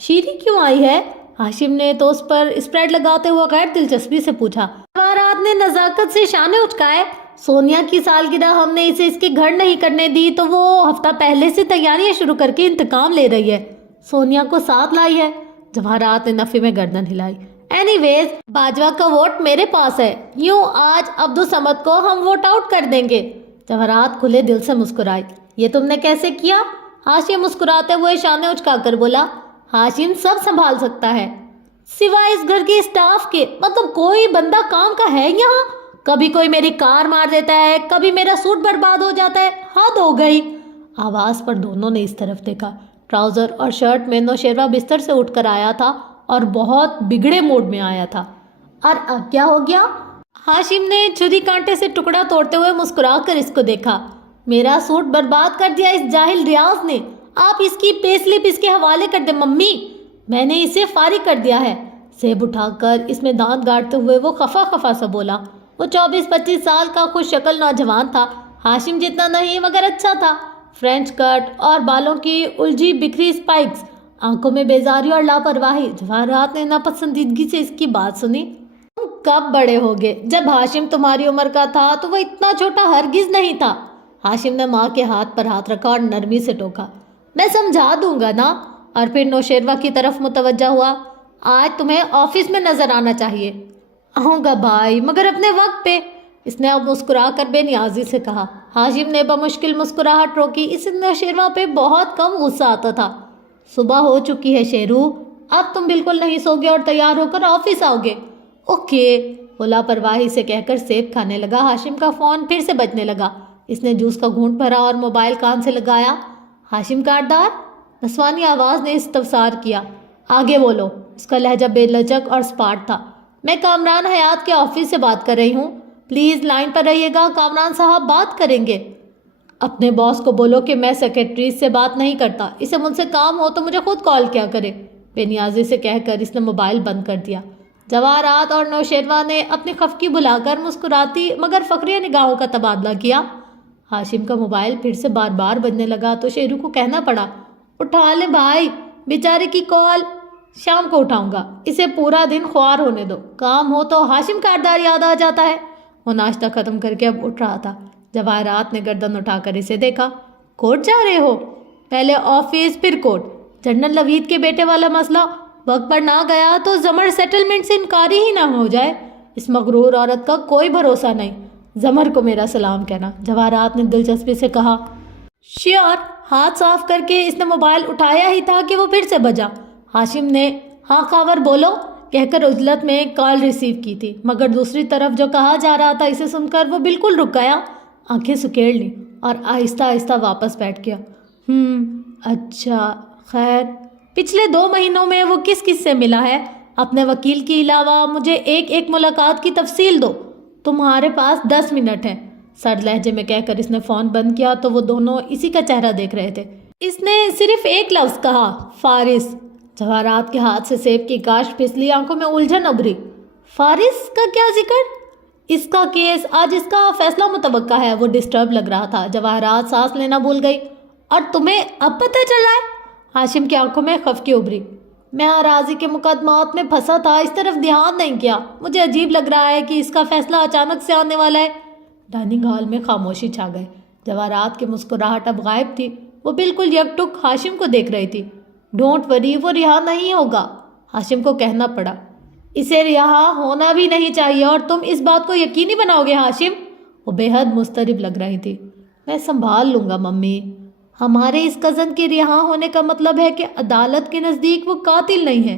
شیری کیوں آئی ہے؟ ہاشم نے تو اس پر اسپریڈ لگاتے ہوئے غیر دلچسپی سے پوچھا۔ جواہرات نے نزاکت سے شانے اچکائے۔ سونیا کی سالگرہ ہم نے اسے اس کے گھر نہیں کرنے دی تو وہ ہفتہ پہلے سے تیاریاں شروع کر کے انتقام لے رہی ہے۔ سونیا کو ساتھ لائی ہے۔ جواہرات نے نفی میں گردن ہلائی۔ اینی ویز، باجوہ کا ووٹ میرے پاس ہے، یوں آج عبدالصمد کو ہم ووٹ آؤٹ کر دیں گے۔ جواہرات کھلے دل سے مسکرائی۔ یہ تم نے کیسے کیا؟ ہاشم مسکراتے ہوئے شانے اچکا کر بولا، ہاشم سب سنبھال سکتا ہے سوائے اس گھر کے اسٹاف کے، مطلب کوئی بندہ کام کا ہے یہاں؟ کبھی کوئی میری کار مار دیتا ہے، کبھی میرا سوٹ برباد ہو جاتا ہے، حد ہو گئی۔ آواز پر دونوں نے اس طرف دیکھا۔ ٹراؤزر اور شرٹ میں نوشیروہ بستر سے اٹھ کر آیا تھا اور بہت بگڑے موڈ میں آیا تھا۔ اور اب کیا ہو گیا؟ ہاشم نے چھری کانٹے سے ٹکڑا توڑتے ہوئے مسکرا کر اس کو دیکھا۔ میرا سوٹ برباد کر دیا اس جاہل ریاض نے۔ آپ اس کی پے سلپ اس کے حوالے کر دیں ممی، میں نے اسے فارغ کر دیا ہے۔ سیب اٹھا کر اس میں دانت گاڑتے ہوئے وہ خفا خفا سا بولا، وہ 24-25 سال کا خوش شکل نوجوان تھا، ہاشم جتنا نہیں مگر اچھا تھا۔ فرینچ کٹ اور بالوں کی الجھی بکھری اسپائکس، آنکھوں میں بیزاری اور لاپرواہی۔ جواہرات نے ناپسندیدگی سے اس کی بات سنی۔ تم کب بڑے ہوگے؟ جب ہاشم تمہاری عمر کا تھا تو وہ اتنا چھوٹا ہرگز نہیں تھا۔ ہاشم نے ماں کے ہاتھ پر ہاتھ رکھا اور نرمی سے ٹوکا۔ میں سمجھا دوں گا نا۔ اور پھر نوشیروہ کی طرف متوجہ ہوا۔ آج تمہیں آفس میں نظر آنا چاہیے۔ آؤں گا بھائی، مگر اپنے وقت پہ، اس نے اب مسکرا کر بے نیازی سے کہا۔ ہاشم نے بمشکل مسکراہٹ روکی۔ اس نوشیروہ پہ بہت کم غصہ آتا تھا۔ صبح ہو چکی ہے شیرو، اب تم بالکل نہیں سوگے اور تیار ہو کر آفس آؤ گے۔ اوکے، وہ لاپرواہی سے کہہ کر سیب کھانے لگا۔ ہاشم کا فون پھر سے بجنے لگا۔ اس نے جوس کا گھونٹ بھرا اور موبائل کان سے لگایا۔ ہاشم کارڈار، نسوانی آواز نے استفسار کیا۔ آگے بولو۔ اس کا لہجہ بے لچک اور سپاٹ تھا۔ میں کامران حیات کے آفس سے بات کر رہی ہوں، پلیز لائن پر رہیے گا، کامران صاحب بات کریں گے۔ اپنے باس کو بولو کہ میں سیکرٹری سے بات نہیں کرتا، اسے مجھ سے کام ہو تو مجھے خود کال کیا کرے، بے نیازی سے کہہ کر اس نے موبائل بند کر دیا۔ جواہرات اور نوشیروہ نے اپنی خفگی بھلا کر مسکراتی مگر فخریہ نگاہوں کا تبادلہ کیا۔ ہاشم کا موبائل پھر سے بار بار بجنے لگا تو شیرو کو کہنا پڑا، اٹھا لے بھائی، بیچارے کی کال شام کو اٹھاؤں گا، اسے پورا دن خوار ہونے دو، کام ہو تو ہاشم کاردار یاد آ جاتا ہے۔ وہ ناشتہ ختم کر کے اب اٹھ رہا تھا۔ جواہرات نے گردن اٹھا کر اسے دیکھا۔ کورٹ جا رہے ہو؟ پہلے آفس پھر کورٹ۔ جنرل نوید کے بیٹے والا مسئلہ وقت پر نہ گیا تو زمر سیٹلمنٹ سے انکاری ہی نہ ہو جائے۔ اس مغرور عورت کا کوئی بھروسہ نہیں۔ زمر کو میرا سلام کہنا، جواہرات نے دلچسپی سے کہا۔ شیور۔ ہاتھ صاف کر کے اس نے موبائل اٹھایا ہی تھا کہ وہ پھر سے بجا۔ ہاشم نے ہاں خاور بولو کہہ کر عجلت میں کال ریسیو کی تھی، مگر دوسری طرف جو کہا جا رہا تھا اسے سن کر وہ بالکل رک گیا، آنکھیں سکیڑ لیں اور آہستہ آہستہ واپس بیٹھ گیا۔ اچھا، خیر، پچھلے 2 مہینوں میں وہ کس کس سے ملا ہے؟ اپنے وکیل کے علاوہ مجھے ایک ملاقات کی تفصیل دو۔ تمہارے پاس 10 منٹ ہیں، سرد لہجے میں کہہ کر اس نے فون بند کیا تو وہ دونوں اسی کا چہرہ دیکھ رہے تھے۔ اس نے صرف ایک لفظ کہا، فارس۔ جواہرات کے ہاتھ سے سیب کی کاش پھسلی، آنکھوں میں الجھن ابھری۔ فارس کا کیا ذکر؟ اس کا کیس، آج اس کا فیصلہ متوقع ہے۔ وہ ڈسٹرب لگ رہا تھا۔ جواہرات سانس لینا بھول گئی۔ اور تمہیں اب پتہ چل رہا ہے؟ ہاشم کی آنکھوں میں خفگی ابھری۔ میں اراضی کے مقدمات میں پھنسا تھا، اس طرف دھیان نہیں کیا، مجھے عجیب لگ رہا ہے کہ اس کا فیصلہ اچانک سے آنے والا ہے۔ ڈائننگ ہال میں خاموشی چھا گئی۔ جواہرات کی مسکراہٹ اب غائب تھی، وہ بالکل یکٹک ہاشم کو دیکھ رہی تھی۔ ڈونٹ وری، وہ رہا نہیں ہوگا، ہاشم کو کہنا پڑا۔ اسے رہا ہونا بھی نہیں چاہیے، اور تم اس بات کو یقینی بناؤ گے ہاشم؟ وہ بے حد مضطرب لگ رہی تھی۔ میں سنبھال لوں گا ممی۔ ہمارے اس کزن کے رہا ہونے کا مطلب ہے کہ عدالت کے نزدیک وہ قاتل نہیں ہے۔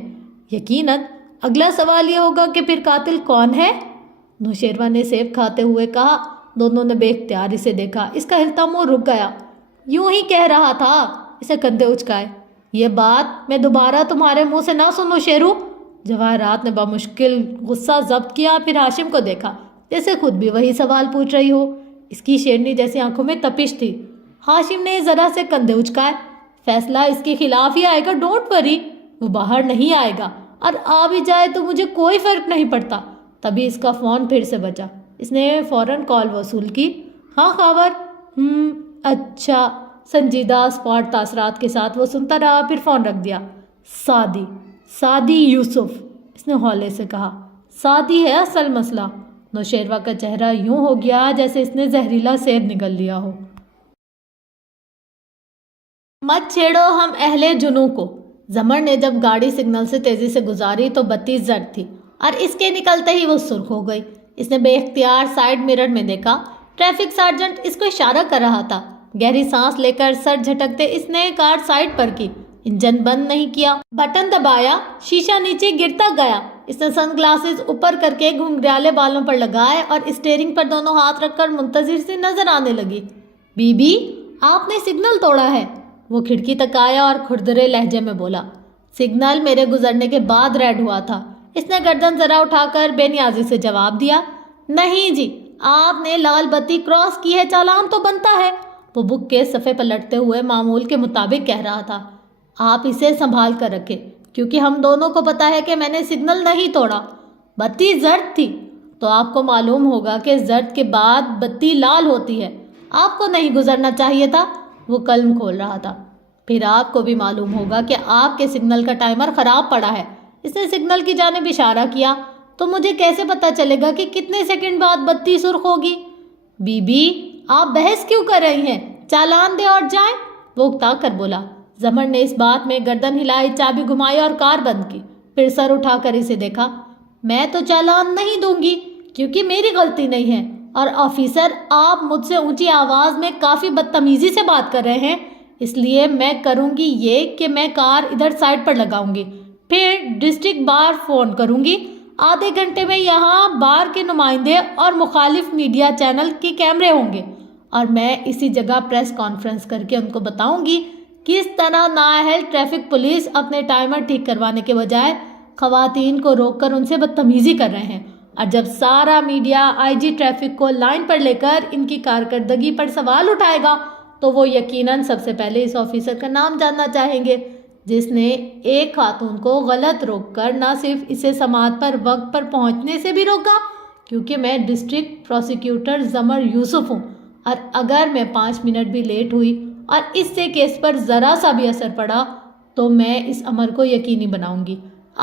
یقیناً اگلا سوال یہ ہوگا کہ پھر قاتل کون ہے؟ نوشیروہ نے سیب کھاتے ہوئے کہا۔ دونوں نے بے اختیار اسے دیکھا۔ اس کا ہلتا منہ رک گیا۔ یوں ہی کہہ رہا تھا، اسے کندھے اچکائے۔ یہ بات میں دوبارہ تمہارے منہ سے نہ سنوں شیرو۔ جواہرات نے بمشکل غصہ ضبط کیا، پھر ہاشم کو دیکھا جیسے خود بھی وہی سوال پوچھ رہی ہو۔ اس کی شیرنی جیسی آنکھوں میں تپش تھی۔ ہاشم نے ذرا سے کندھے اچکائے۔ فیصلہ اس کے خلاف ہی آئے گا، ڈونٹ وری، وہ باہر نہیں آئے گا، اور آ بھی جائے تو مجھے کوئی فرق نہیں پڑتا۔ تبھی اس کا فون پھر سے بجا۔ اس نے فوراً کال وصول کی۔ ہاں خاور؟ اچھا، سنجیدہ اسپاٹ تاثرات کے ساتھ وہ سنتا رہا، پھر فون رکھ دیا۔ سعدی یوسف، اس نے ہولے سے کہا۔ سعدی ہے اصل مسئلہ۔ نوشیروہ کا چہرہ یوں ہو گیا جیسے اس نے زہریلا سیب نگل لیا ہو۔ مت چھیڑو ہم اہل جنوں کو۔ زمر نے جب گاڑی سگنل سے تیزی سے گزاری تو بتی زرد تھی اور اس کے نکلتے ہی وہ سرخ ہو گئی۔ اس نے بے اختیار سائیڈ مرر میں دیکھا، ٹریفک سارجنٹ اس کو اشارہ کر رہا تھا۔ گہری سانس لے کر سر جھٹکتے اس نے کار سائیڈ پر کی، انجن بند نہیں کیا، بٹن دبایا، شیشہ نیچے گرتا گیا۔ اس نے سن گلاسز اوپر کر کے گھنگریالے بالوں پر لگائے اور اسٹیئرنگ پر دونوں ہاتھ رکھ کر منتظر سی نظر آنے لگی۔ بی بی، آپ نے سگنل توڑا ہے۔ وہ کھڑکی تک آیا اور کھردرے لہجے میں بولا۔ سگنل میرے گزرنے کے بعد ریڈ ہوا تھا۔ اس نے گردن ذرا اٹھا کر بے نیازی سے جواب دیا۔ نہیں جی، آپ نے لال بتی کراس کی ہے، چالان تو بنتا ہے۔ وہ بک کے صفحے پلٹتے ہوئے معمول کے مطابق کہہ رہا تھا۔ آپ اسے سنبھال کر رکھے، کیونکہ ہم دونوں کو پتا ہے کہ میں نے سگنل نہیں توڑا۔ بتی زرد تھی۔ تو آپ کو معلوم ہوگا کہ زرد کے بعد بتی لال ہوتی ہے. آپ کو نہیں گزرنا چاہیے تھا. وہ قلم کھول رہا تھا. پھر آپ کو بھی معلوم ہوگا کہ آپ کے سگنل کا ٹائمر خراب پڑا ہے. اس نے سگنل کی جانب اشارہ کیا. تو مجھے کیسے پتا چلے گا کہ کتنے سیکنڈ بعد بتی سرخ ہوگی؟ بی بی آپ بحث کیوں کر رہی ہیں؟ چالان دے اور جائیں. وہ اکتا کر بولا. زمر نے اس بات میں گردن ہلائی، چابی گھمائی اور کار بند کی. پھر سر اٹھا کر اسے دیکھا. میں تو چالان نہیں دوں گی کیونکہ میری غلطی نہیں ہے. اور آفیسر آپ مجھ سے اونچی آواز میں کافی بدتمیزی سے بات کر رہے ہیں، اس لیے میں کروں گی یہ کہ میں کار ادھر سائڈ پر لگاؤں گی، پھر ڈسٹرکٹ بار فون کروں گی. آدھے گھنٹے میں یہاں بار کے نمائندے اور مخالف میڈیا چینل کے کیمرے ہوں گے اور میں اسی جگہ پریس کانفرنس کر کے ان کو بتاؤں گی کس طرح نااہل ٹریفک پولیس اپنے ٹائمر ٹھیک کروانے کے بجائے خواتین کو روک کر ان سے بدتمیزی کر رہے ہیں. اور جب سارا میڈیا آئی جی ٹریفک کو لائن پر لے کر ان کی کارکردگی پر سوال اٹھائے گا تو وہ یقیناً سب سے پہلے اس آفیسر کا نام جاننا چاہیں گے جس نے ایک خاتون کو غلط روک کر نہ صرف اسے سماعت پر وقت پر پہنچنے سے بھی روکا، کیونکہ میں ڈسٹرکٹ پروسیکیوٹر زمر یوسف ہوں، اور اگر میں 5 منٹ بھی لیٹ ہوئی اور اس سے کیس پر ذرا سا بھی اثر پڑا تو میں اس امر کو یقینی بناؤں گی.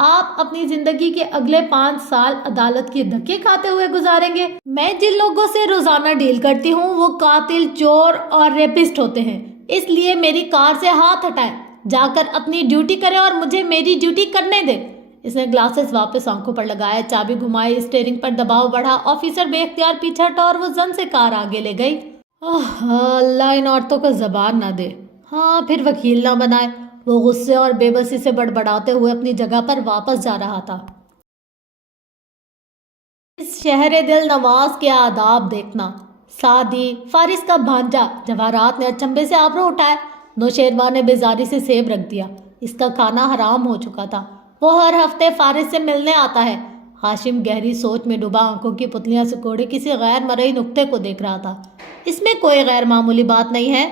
آپ اپنی زندگی کے اگلے 5 سال عدالت کے دھکے کھاتے ہوئے گزاریں گے. میں جن لوگوں سے روزانہ ڈیل کرتی ہوں وہ قاتل، چور اور ریپسٹ ہوتے ہیں، اس لیے میری کار سے ہاتھ ہٹائیں، جا کر اپنی ڈیوٹی کریں اور مجھے میری ڈیوٹی کرنے دیں. اس نے گلاسز واپس آنکھوں پر لگایا، چابی گھمائی، اسٹیئرنگ پر دباؤ بڑھا. آفیسر بے اختیار پیچھے ہٹا اور وہ زن سے کار آگے لے گئی. اللہ ان عورتوں کو زبان نہ دے. ہاں پھر وکیل نہ بنائے. وہ غصے اور بے بسی سے بڑبڑاتے ہوئے اپنی جگہ پر واپس جا رہا تھا. اس شہر دل نواز کے آداب دیکھنا. سعدی فارس کا بھانجا. جواہرات نے اچنبے سے آبرو اٹھائے. نوشیروان نے بیزاری سے سیب رکھ دیا. اس کا کھانا حرام ہو چکا تھا. وہ ہر ہفتے فارس سے ملنے آتا ہے. ہاشم گہری سوچ میں ڈوبا آنکھوں کی پتلیاں سکوڑے کسی غیر مرئی نقطے کو دیکھ رہا تھا. اس میں کوئی غیر معمولی بات نہیں ہے،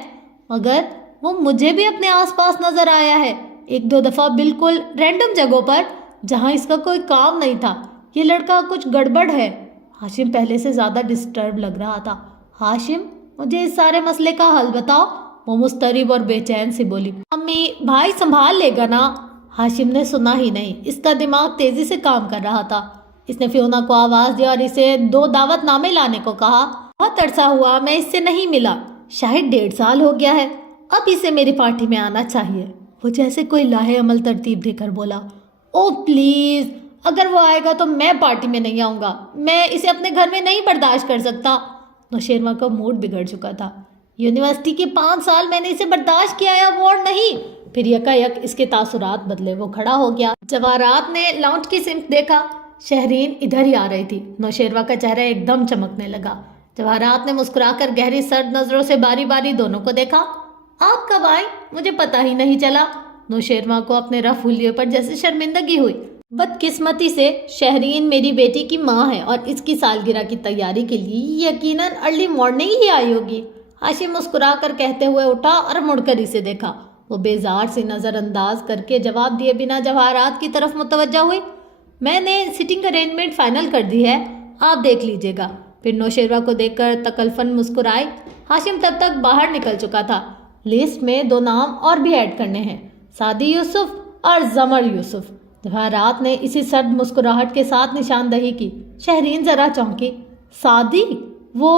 مگر وہ مجھے بھی اپنے آس پاس نظر آیا ہے 1-2 دفعہ بالکل رینڈم جگہوں پر جہاں اس کا کوئی کام نہیں تھا. یہ لڑکا کچھ گڑبڑ ہے. ہاشم پہلے سے زیادہ ڈسٹرب لگ رہا تھا. ہاشم مجھے اس سارے مسئلے کا حل بتاؤ. وہ مضطرب اور بے چین سی بولی. امی بھائی سنبھال لے گا نا. ہاشم نے سنا ہی نہیں. اس کا دماغ تیزی سے کام کر رہا تھا. اس نے فیونا کو آواز دی اور اسے 2 دعوت نامے لانے کو کہا. بہت عرصہ ہوا میں اس سے نہیں ملا، شاید 1.5 سال ہو گیا ہے. اب اسے میری پارٹی میں آنا چاہیے. وہ جیسے کوئی لاہے عمل ترتیب دے کر بولا. او پلیز، اگر وہ آئے گا تو میں پارٹی میں نہیں آؤں گا. میں اسے اپنے گھر میں نہیں برداشت کر سکتا. نوشیروان کا موڈ بگڑ چکا تھا. یونیورسٹی کے 5 سال میں نے اسے برداشت کیا ہے، وہ نہیں. پھر یکا یک اس کے تاثرات بدلے. وہ کھڑا ہو گیا. جواہرات نے لاؤنج کی سمت دیکھا. شہرین ادھر ہی آ رہی تھی. نوشیروان کا چہرہ ایک دم چمکنے لگا. جواہرات نے مسکرا کر گہری سرد نظروں سے باری باری دونوں کو دیکھا. آپ کب آئیں؟ مجھے پتہ ہی نہیں چلا. نوشیروان کو اپنے رف حلیے پر جیسے شرمندگی ہوئی. بدقسمتی سے شہرین میری بیٹی کی ماں ہے اور اس کی سالگرہ کی تیاری کے لیے یقیناً ارلی مارننگ ہی آئی ہوگی. ہاشم مسکرا کر کہتے ہوئے اٹھا اور مڑ کر اسے دیکھا. وہ بیزار سے نظر انداز کر کے جواب دیے بنا جواہرات کی طرف متوجہ ہوئی. میں نے سٹنگ ارینجمنٹ فائنل کر دی ہے، آپ دیکھ لیجیے گا. پھر نوشیروان کو دیکھ کر تکلفاً مسکرائی. ہاشم تب تک باہر نکل چکا تھا. لسٹ میں 2 نام اور بھی ایڈ کرنے ہیں، سعدی یوسف اور زمر یوسف. جواہرات نے اسی سرد مسکراہٹ کے ساتھ نشاندہی کی. شہرین ذرا چونکی. سعدی؟ وہ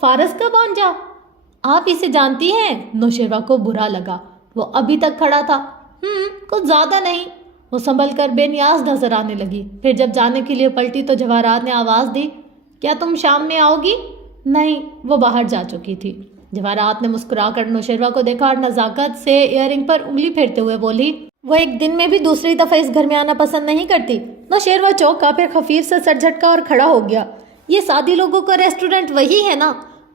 فارس کا بھانجا؟ آپ اسے جانتی ہیں؟ نوشیروان کو برا لگا. وہ ابھی تک کھڑا تھا. کچھ زیادہ نہیں. وہ سنبھل کر بے نیاز نظر آنے لگی. پھر جب جانے کے لیے پلٹی تو جواہرات نے آواز دی. کیا تم شام میں آؤ گی؟ نہیں، وہ باہر جا چکی تھی. جواہرات نے مسکرا کر نوشیروان کو دیکھا اور نزاکت سے ایئرنگ پر انگلی پھیرتے ہوئے بولی. وہ ایک دن میں بھی دوسری دفعہ اس گھر میں آنا پسند نہیں کرتی. نوشیروان چونکا، پھر خفیف سے سر جھٹکا اور کھڑا ہو گیا. یہ سادی لوگوں کا ریسٹورنٹ وہی ہے نا؟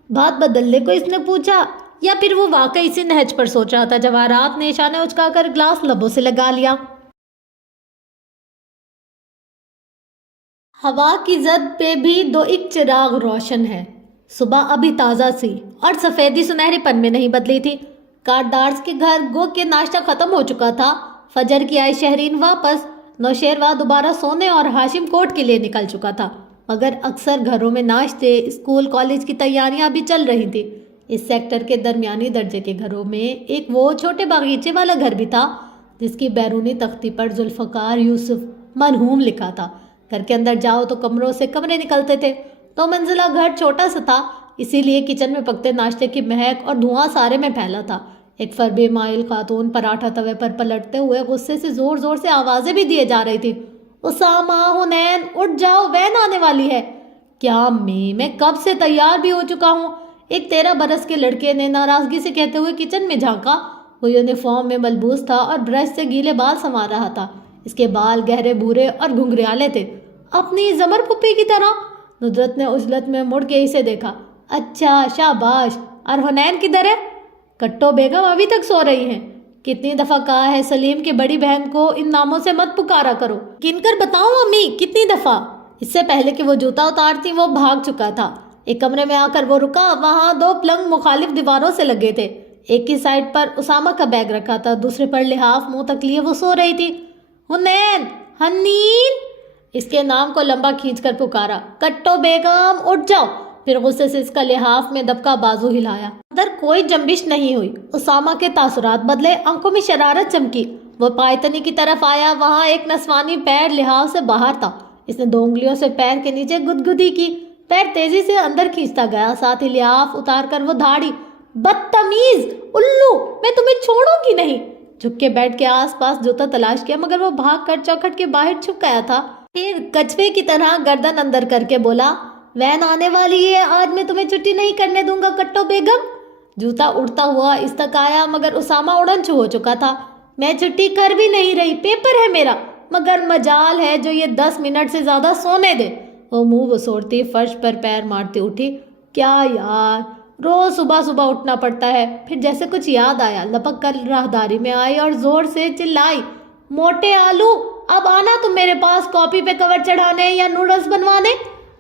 بات بدلنے کو اس نے پوچھا یا پھر وہ واقعی اسی نہج پر سوچ رہا تھا. جواہرات نے اشانے اچکا کر گلاس لبوں سے لگا لیا. ہوا کی زد پہ بھی 2 چراغ روشن ہے. صبح ابھی تازہ سی اور سفیدی سنہری پن میں نہیں بدلی تھی. کاردارز کے گھر گو کے ناشتہ ختم ہو چکا تھا. فجر کی آئی شہرین واپس. نوشیروان دوبارہ سونے اور ہاشم کوٹ کے لیے نکل چکا تھا. مگر اکثر گھروں میں ناشتے، اسکول کالج کی تیاریاں بھی چل رہی تھی۔ اس سیکٹر کے درمیانی درجے کے گھروں میں ایک وہ چھوٹے باغیچے والا گھر بھی تھا جس کی بیرونی تختی پر ذوالفقار یوسف مرحوم لکھا تھا۔ گھر کے اندر جاؤ تو کمروں سے کمرے نکلتے تھے۔ 2 منزلہ گھر چھوٹا سا تھا، اسی لیے کچن میں پکتے ناشتے کی مہک اور دھواں سارے میں پھیلا تھا۔ ایک فربے مائل خاتون پراٹھا توے پر پلٹتے ہوئے غصے سے زور زور سے آوازیں بھی دیے جا رہی تھی۔ اسامہ، حنین، اٹھ جاؤ، وین آنے والی ہے۔ کیا امی، میں کب سے تیار بھی ہو چکا ہوں، ایک 13 برس کے لڑکے نے ناراضگی سے کہتے ہوئے کچن میں جھانکا۔ وہ یونیفارم میں ملبوس تھا اور برش سے گیلے بال سنوار رہا تھا۔ اس کے بال گہرے بھورے اور گھنگریالے تھے، اپنی زمر پھپھی کی طرح۔ ندرت نے عجلت میں مڑ کے اسے دیکھا۔ اچھا، شاباش، اور حنین کدھر ہے؟ کٹو بیگم ابھی تک سو رہی ہیں۔ کتنی دفعہ کہا ہے سلیم کی بڑی بہن کو ان ناموں سے مت پکارا کرو۔ گن کر بتاؤں امی، کتنی دفعہ؟ اس سے پہلے کہ وہ جوتا اتارتی وہ بھاگ چکا تھا۔ ایک کمرے میں آ کر وہ رکا، وہاں 2 پلنگ مخالف دیواروں سے لگے تھے۔ ایک کی سائڈ پر اسامہ کا بیگ رکھا تھا، دوسرے پر لحاف منہ تک لیے وہ سو رہی تھی۔ حنین، حنین، اس کے نام کو لمبا کھینچ کر پکارا۔ کٹو بیگم اٹھ جاؤ۔ پھر غصے سے اس کا لحاف میں دبکا بازو ہلایا۔ اندر کوئی جنبش نہیں ہوئی۔ اسامہ کے تاثرات بدلے، آنکھوں میں شرارت چمکی۔ وہ پائتنی کی طرف آیا، وہاں ایک نسوانی پیر لحاف سے باہر تھا۔ اس نے 2 انگلیوں سے پیر کے نیچے گدگدی کی، پیر تیزی سے اندر کھینچتا گیا، ساتھ ہی لحاف اتار کر وہ دھاڑی۔ بدتمیز الو، میں تمہیں چھوڑوں گی نہیں۔ جھک کے بیڈ کے آس پاس جوتا تلاش کیا مگر وہ بھاگ کر چوکھٹ کے باہر چھپ گیا تھا۔ پھر کچھوے کی طرح گردن اندر کر کے بولا، وین آنے والی ہے، آج میں تمہیں چھٹی نہیں کرنے دوں گا کٹو بیگم۔ جوتا اڑتا ہوا اس تک آیا مگر اسامہ اڑن چھو ہو چکا تھا۔ میں چھٹی کر بھی نہیں رہی، پیپر ہے میرا، مگر مجال ہے جو یہ 10 منٹ سے زیادہ سونے دے۔ وہ منہ وسوڑتی فرش پر پیر مارتی اٹھی۔ کیا یار، روز صبح صبح اٹھنا پڑتا ہے۔ پھر جیسے کچھ یاد آیا، لپک کر راہداری میں آئی اور زور سے چلائی، موٹے آلو، اب آنا تم میرے پاس کاپی پہ کور چڑھانے یا نوڈلز بنوانے۔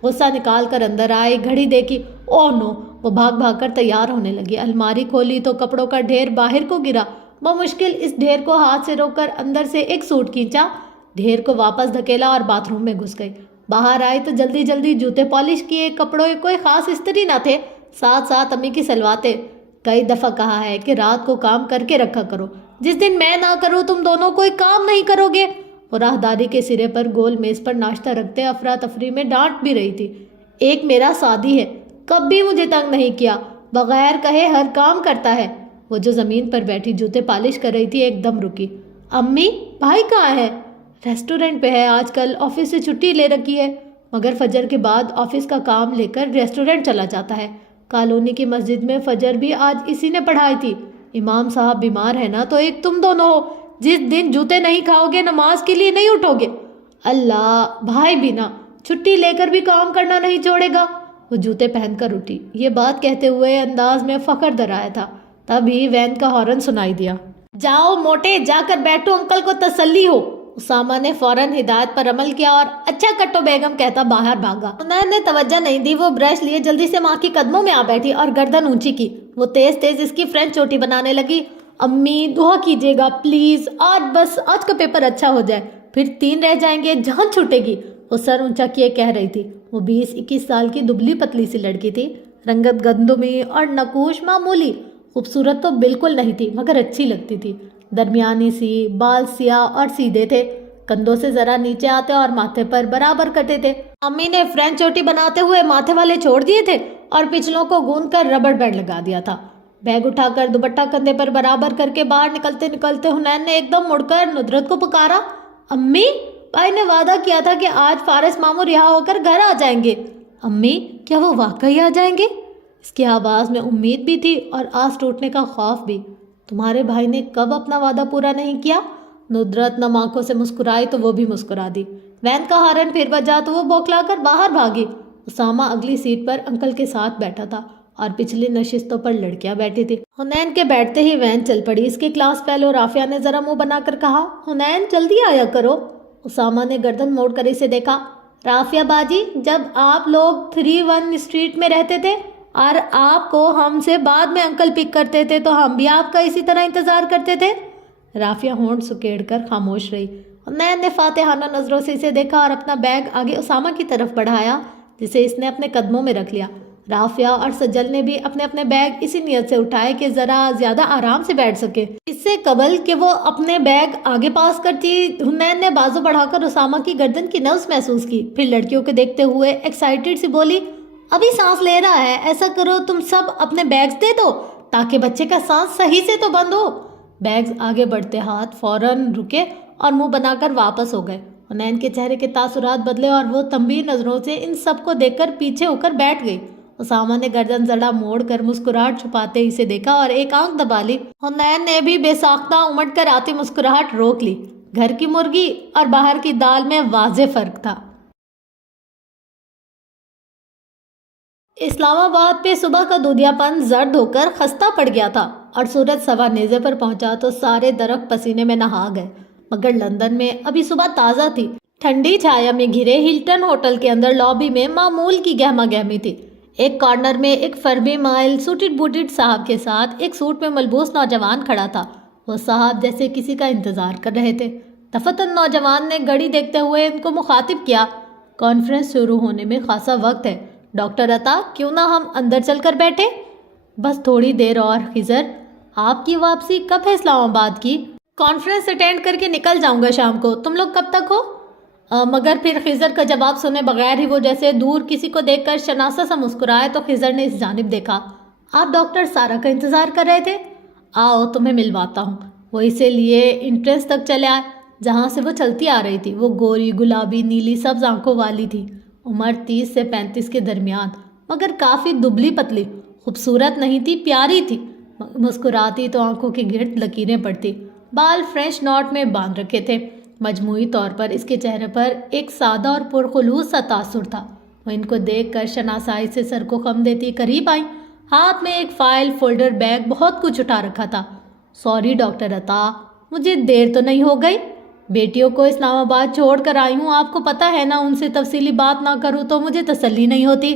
غصہ نکال کر اندر آئی، گھڑی دیکھی، اوہ نو، وہ بھاگ بھاگ کر تیار ہونے لگی۔ الماری کھولی تو کپڑوں کا ڈھیر باہر کو گرا۔ بمشکل اس ڈھیر کو ہاتھ سے روک کر اندر سے ایک سوٹ کھینچا، ڈھیر کو واپس دھکیلا اور باتھ روم میں گھس گئی۔ باہر آئی تو جلدی جلدی جوتے پالش کیے، کپڑوں کوئی خاص استری نہ تھے، ساتھ ساتھ امی کی سلواتیں۔ کئی دفعہ کہا ہے کہ رات کو کام کر کے رکھا کرو، جس دن میں نہ کروں تم دونوں کوئی کام نہیں کرو گے۔ وہ راہداری کے سرے پر گول میز پر ناشتہ رکھتے افراتفری میں ڈانٹ بھی رہی تھی۔ ایک میرا سادی ہے، کبھی مجھے تنگ نہیں کیا، بغیر کہے ہر کام کرتا ہے۔ وہ جو زمین پر بیٹھی جوتے پالش کر رہی تھی ایک دم رکی۔ امی، بھائی کہاں ہے؟ ریسٹورنٹ پہ ہے، آج کل آفس سے چھٹی لے رکھی ہے، مگر فجر کے بعد آفس کا کام لے کر ریسٹورنٹ چلا جاتا ہے۔ کالونی کی مسجد میں فجر بھی آج اسی نے پڑھائی تھی۔ امام صاحب بیمار ہے نا، تو ایک تم دونوں ہو، جس دن جوتے نہیں کھاؤ گے نماز کے لیے نہیں اٹھو گے۔ اللہ، بھائی بھی نا چھٹی لے کر بھی کام کرنا نہیں چھوڑے گا۔ وہ جوتے پہن کر اٹھی، یہ بات کہتے ہوئے انداز میں فخر درایا تھا۔ تبھی وین کا ہارن سنائی دیا۔ جاؤ موٹے، جا کر بیٹھو، انکل کو تسلی ہو۔ اسامہ نے فوراً ہدایت پر عمل کیا اور اچھا کٹو بیگم کہتا باہر بھاگا۔ حنین نے توجہ نہیں دی، وہ برش لیے جلدی سے ماں کے قدموں میں آ بیٹھی اور گردن اونچی کی۔ وہ تیز تیز اس کی فرینچ چوٹی بنانے لگی۔ امی، دعا کیجیے گا پلیز، آج کا پیپر اچھا ہو جائے، پھر 3 رہ جائیں گے، جان چھوٹے گی۔ وہ سر اونچا کیے کہہ رہی تھی۔ وہ 20-21 سال کی دبلی پتلی سی لڑکی تھی، رنگت گندمی اور نقوش معمولی، خوبصورت تو بالکل نہیں تھی مگر اچھی لگتی تھی۔ درمیانی سی، بال سیاہ اور سیدھے تھے، کندھوں سے ذرا نیچے آتے اور ماتھے پر برابر کٹے تھے۔ امی نے فرینچ چوٹی بناتے ہوئے ماتھے والے چھوڑ دیے تھے اور پچھلوں کو گوند کر ربڑ بینڈ لگا دیا تھا۔ بیگ اٹھا کر دوپٹہ کندھے پر برابر کر کے باہر نکلتے نکلتے حنین نے ایک دم مڑ کر ندرت کو پکارا، امی، بھائی نے وعدہ کیا تھا کہ آج فارس ماموں رہا ہو کر گھر آ جائیں گے۔ امی، کیا وہ واقعی آ جائیں گے؟ اس کی آواز میں امید بھی تھی اور آس ٹوٹنے کا خوف بھی۔ تمہارے بھائی نے کب اپنا وعدہ پورا نہیں کیا؟ ندرت نم آنکھوں سے مسکرائی تو وہ بھی مسکرا دی۔ وین کا ہارن پھر بجا تو وہ بوکھلا کر باہر بھاگی۔ اسامہ اگلی سیٹ پر انکل کے ساتھ بیٹھا تھا اور پچھلی نشستوں پر لڑکیاں بیٹھی تھی۔ حنین کے بیٹھتے ہی وین چل پڑی۔ اس کی کلاس فیلو رافیہ نے ذرا منہ بنا کر کہا، حنین جلدی آیا کرو۔ اسامہ نے گردن موڑ کر اسے دیکھا۔ رافیہ باجی، جب آپ لوگ 31 اسٹریٹ میں رہتے تھے اور آپ کو ہم سے بعد میں انکل پک کرتے تھے تو ہم بھی آپ کا اسی طرح انتظار کرتے تھے۔ رافیہ ہونٹ سکیڑ کر خاموش رہی۔ حنین نے فاتحانہ نظروں سے اسے دیکھا اور اپنا بیگ آگے اسامہ کی طرف بڑھایا جسے اس نے اپنے قدموں میں رکھ لیا۔ رافعہ اور سجل نے بھی اپنے اپنے بیگ اسی نیت سے اٹھائے کہ ذرا زیادہ آرام سے بیٹھ سکے۔ اس سے قبل کہ وہ اپنے بیگ آگے پاس کرتی، حنین نے بازو بڑھا کر اسامہ کی گردن کی نبض محسوس کی، پھر لڑکیوں کو دیکھتے ہوئے ایکسائٹڈ سی بولی، ابھی سانس لے رہا ہے، ایسا کرو تم سب اپنے بیگز دے دو تاکہ بچے کا سانس صحیح سے تو بند ہو۔ بیگز آگے بڑھتے ہاتھ فوراً رکے اور منہ بنا کر واپس ہو گئے۔ حنین کے چہرے کے تاثرات بدلے اور وہ تنبیہ نظروں سے ان سب کو دیکھ کر پیچھے ہو کر بیٹھ گئی۔ اسامہ نے گردن ذرا موڑ کر مسکراہٹ چھپاتے اسے دیکھا اور ایک آنکھ دبا لی۔ حنین نے بھی بے ساختہ امٹ کر آتی مسکراہٹ روک لی۔ گھر کی مرغی اور باہر کی دال میں واضح فرق تھا۔ اسلام آباد پہ صبح کا دودھیا پن زرد ہو کر خستہ پڑ گیا تھا اور سورج سوا نیزے پر پہنچا تو سارے درخت پسینے میں نہا گئے، مگر لندن میں ابھی صبح تازہ تھی۔ ٹھنڈی چھایا میں گھرے ہلٹن ہوٹل کے اندر لابی میں معمول کی گہما گہمی تھی۔ ایک کارنر میں ایک فربی مائل سوٹڈ بوٹڈ صاحب کے ساتھ ایک سوٹ میں ملبوس نوجوان کھڑا تھا۔ وہ صاحب جیسے کسی کا انتظار کر رہے تھے۔ دفتن نوجوان نے گھڑی دیکھتے ہوئے ان کو مخاطب کیا، کانفرنس شروع ہونے میں خاصا وقت ہے، ڈاکٹر عطا کیوں نہ ہم اندر چل کر بیٹھے؟ بس تھوڑی دیر اور۔ خضر، آپ کی واپسی کب ہے اسلام آباد کی؟ کانفرنس اٹینڈ کر کے نکل جاؤں گا شام کو، تم لوگ کب تک ہو؟ مگر پھر خضر کا جواب سنے بغیر ہی وہ جیسے دور کسی کو دیکھ کر شناسا سا مسکرائے تو خضر نے اس جانب دیکھا۔ آپ ڈاکٹر سارا کا انتظار کر رہے تھے؟ آؤ تمہیں ملواتا ہوں۔ وہ اسے لیے انٹرنس تک چلے آئے جہاں سے وہ چلتی آ رہی تھی۔ وہ گوری گلابی نیلی سبز آنکھوں والی تھی، عمر 30 سے 35 کے درمیان، مگر کافی دبلی پتلی، خوبصورت نہیں تھی، پیاری تھی۔ مسکراتی تو آنکھوں کے گرد لکیریں پڑتی۔ بال فرینچ ناٹ میں باندھ رکھے تھے۔ مجموعی طور پر اس کے چہرے پر ایک سادہ اور پرخلوص سا تاثر تھا۔ وہ ان کو دیکھ کر شناسائی سے سر کو خم دیتی قریب آئیں۔ ہاتھ میں ایک فائل فولڈر بیگ بہت کچھ اٹھا رکھا تھا۔ سوری ڈاکٹر عطا، مجھے دیر تو نہیں ہو گئی؟ بیٹیوں کو اسلام آباد چھوڑ کر آئی ہوں، آپ کو پتہ ہے نا، ان سے تفصیلی بات نہ کروں تو مجھے تسلی نہیں ہوتی۔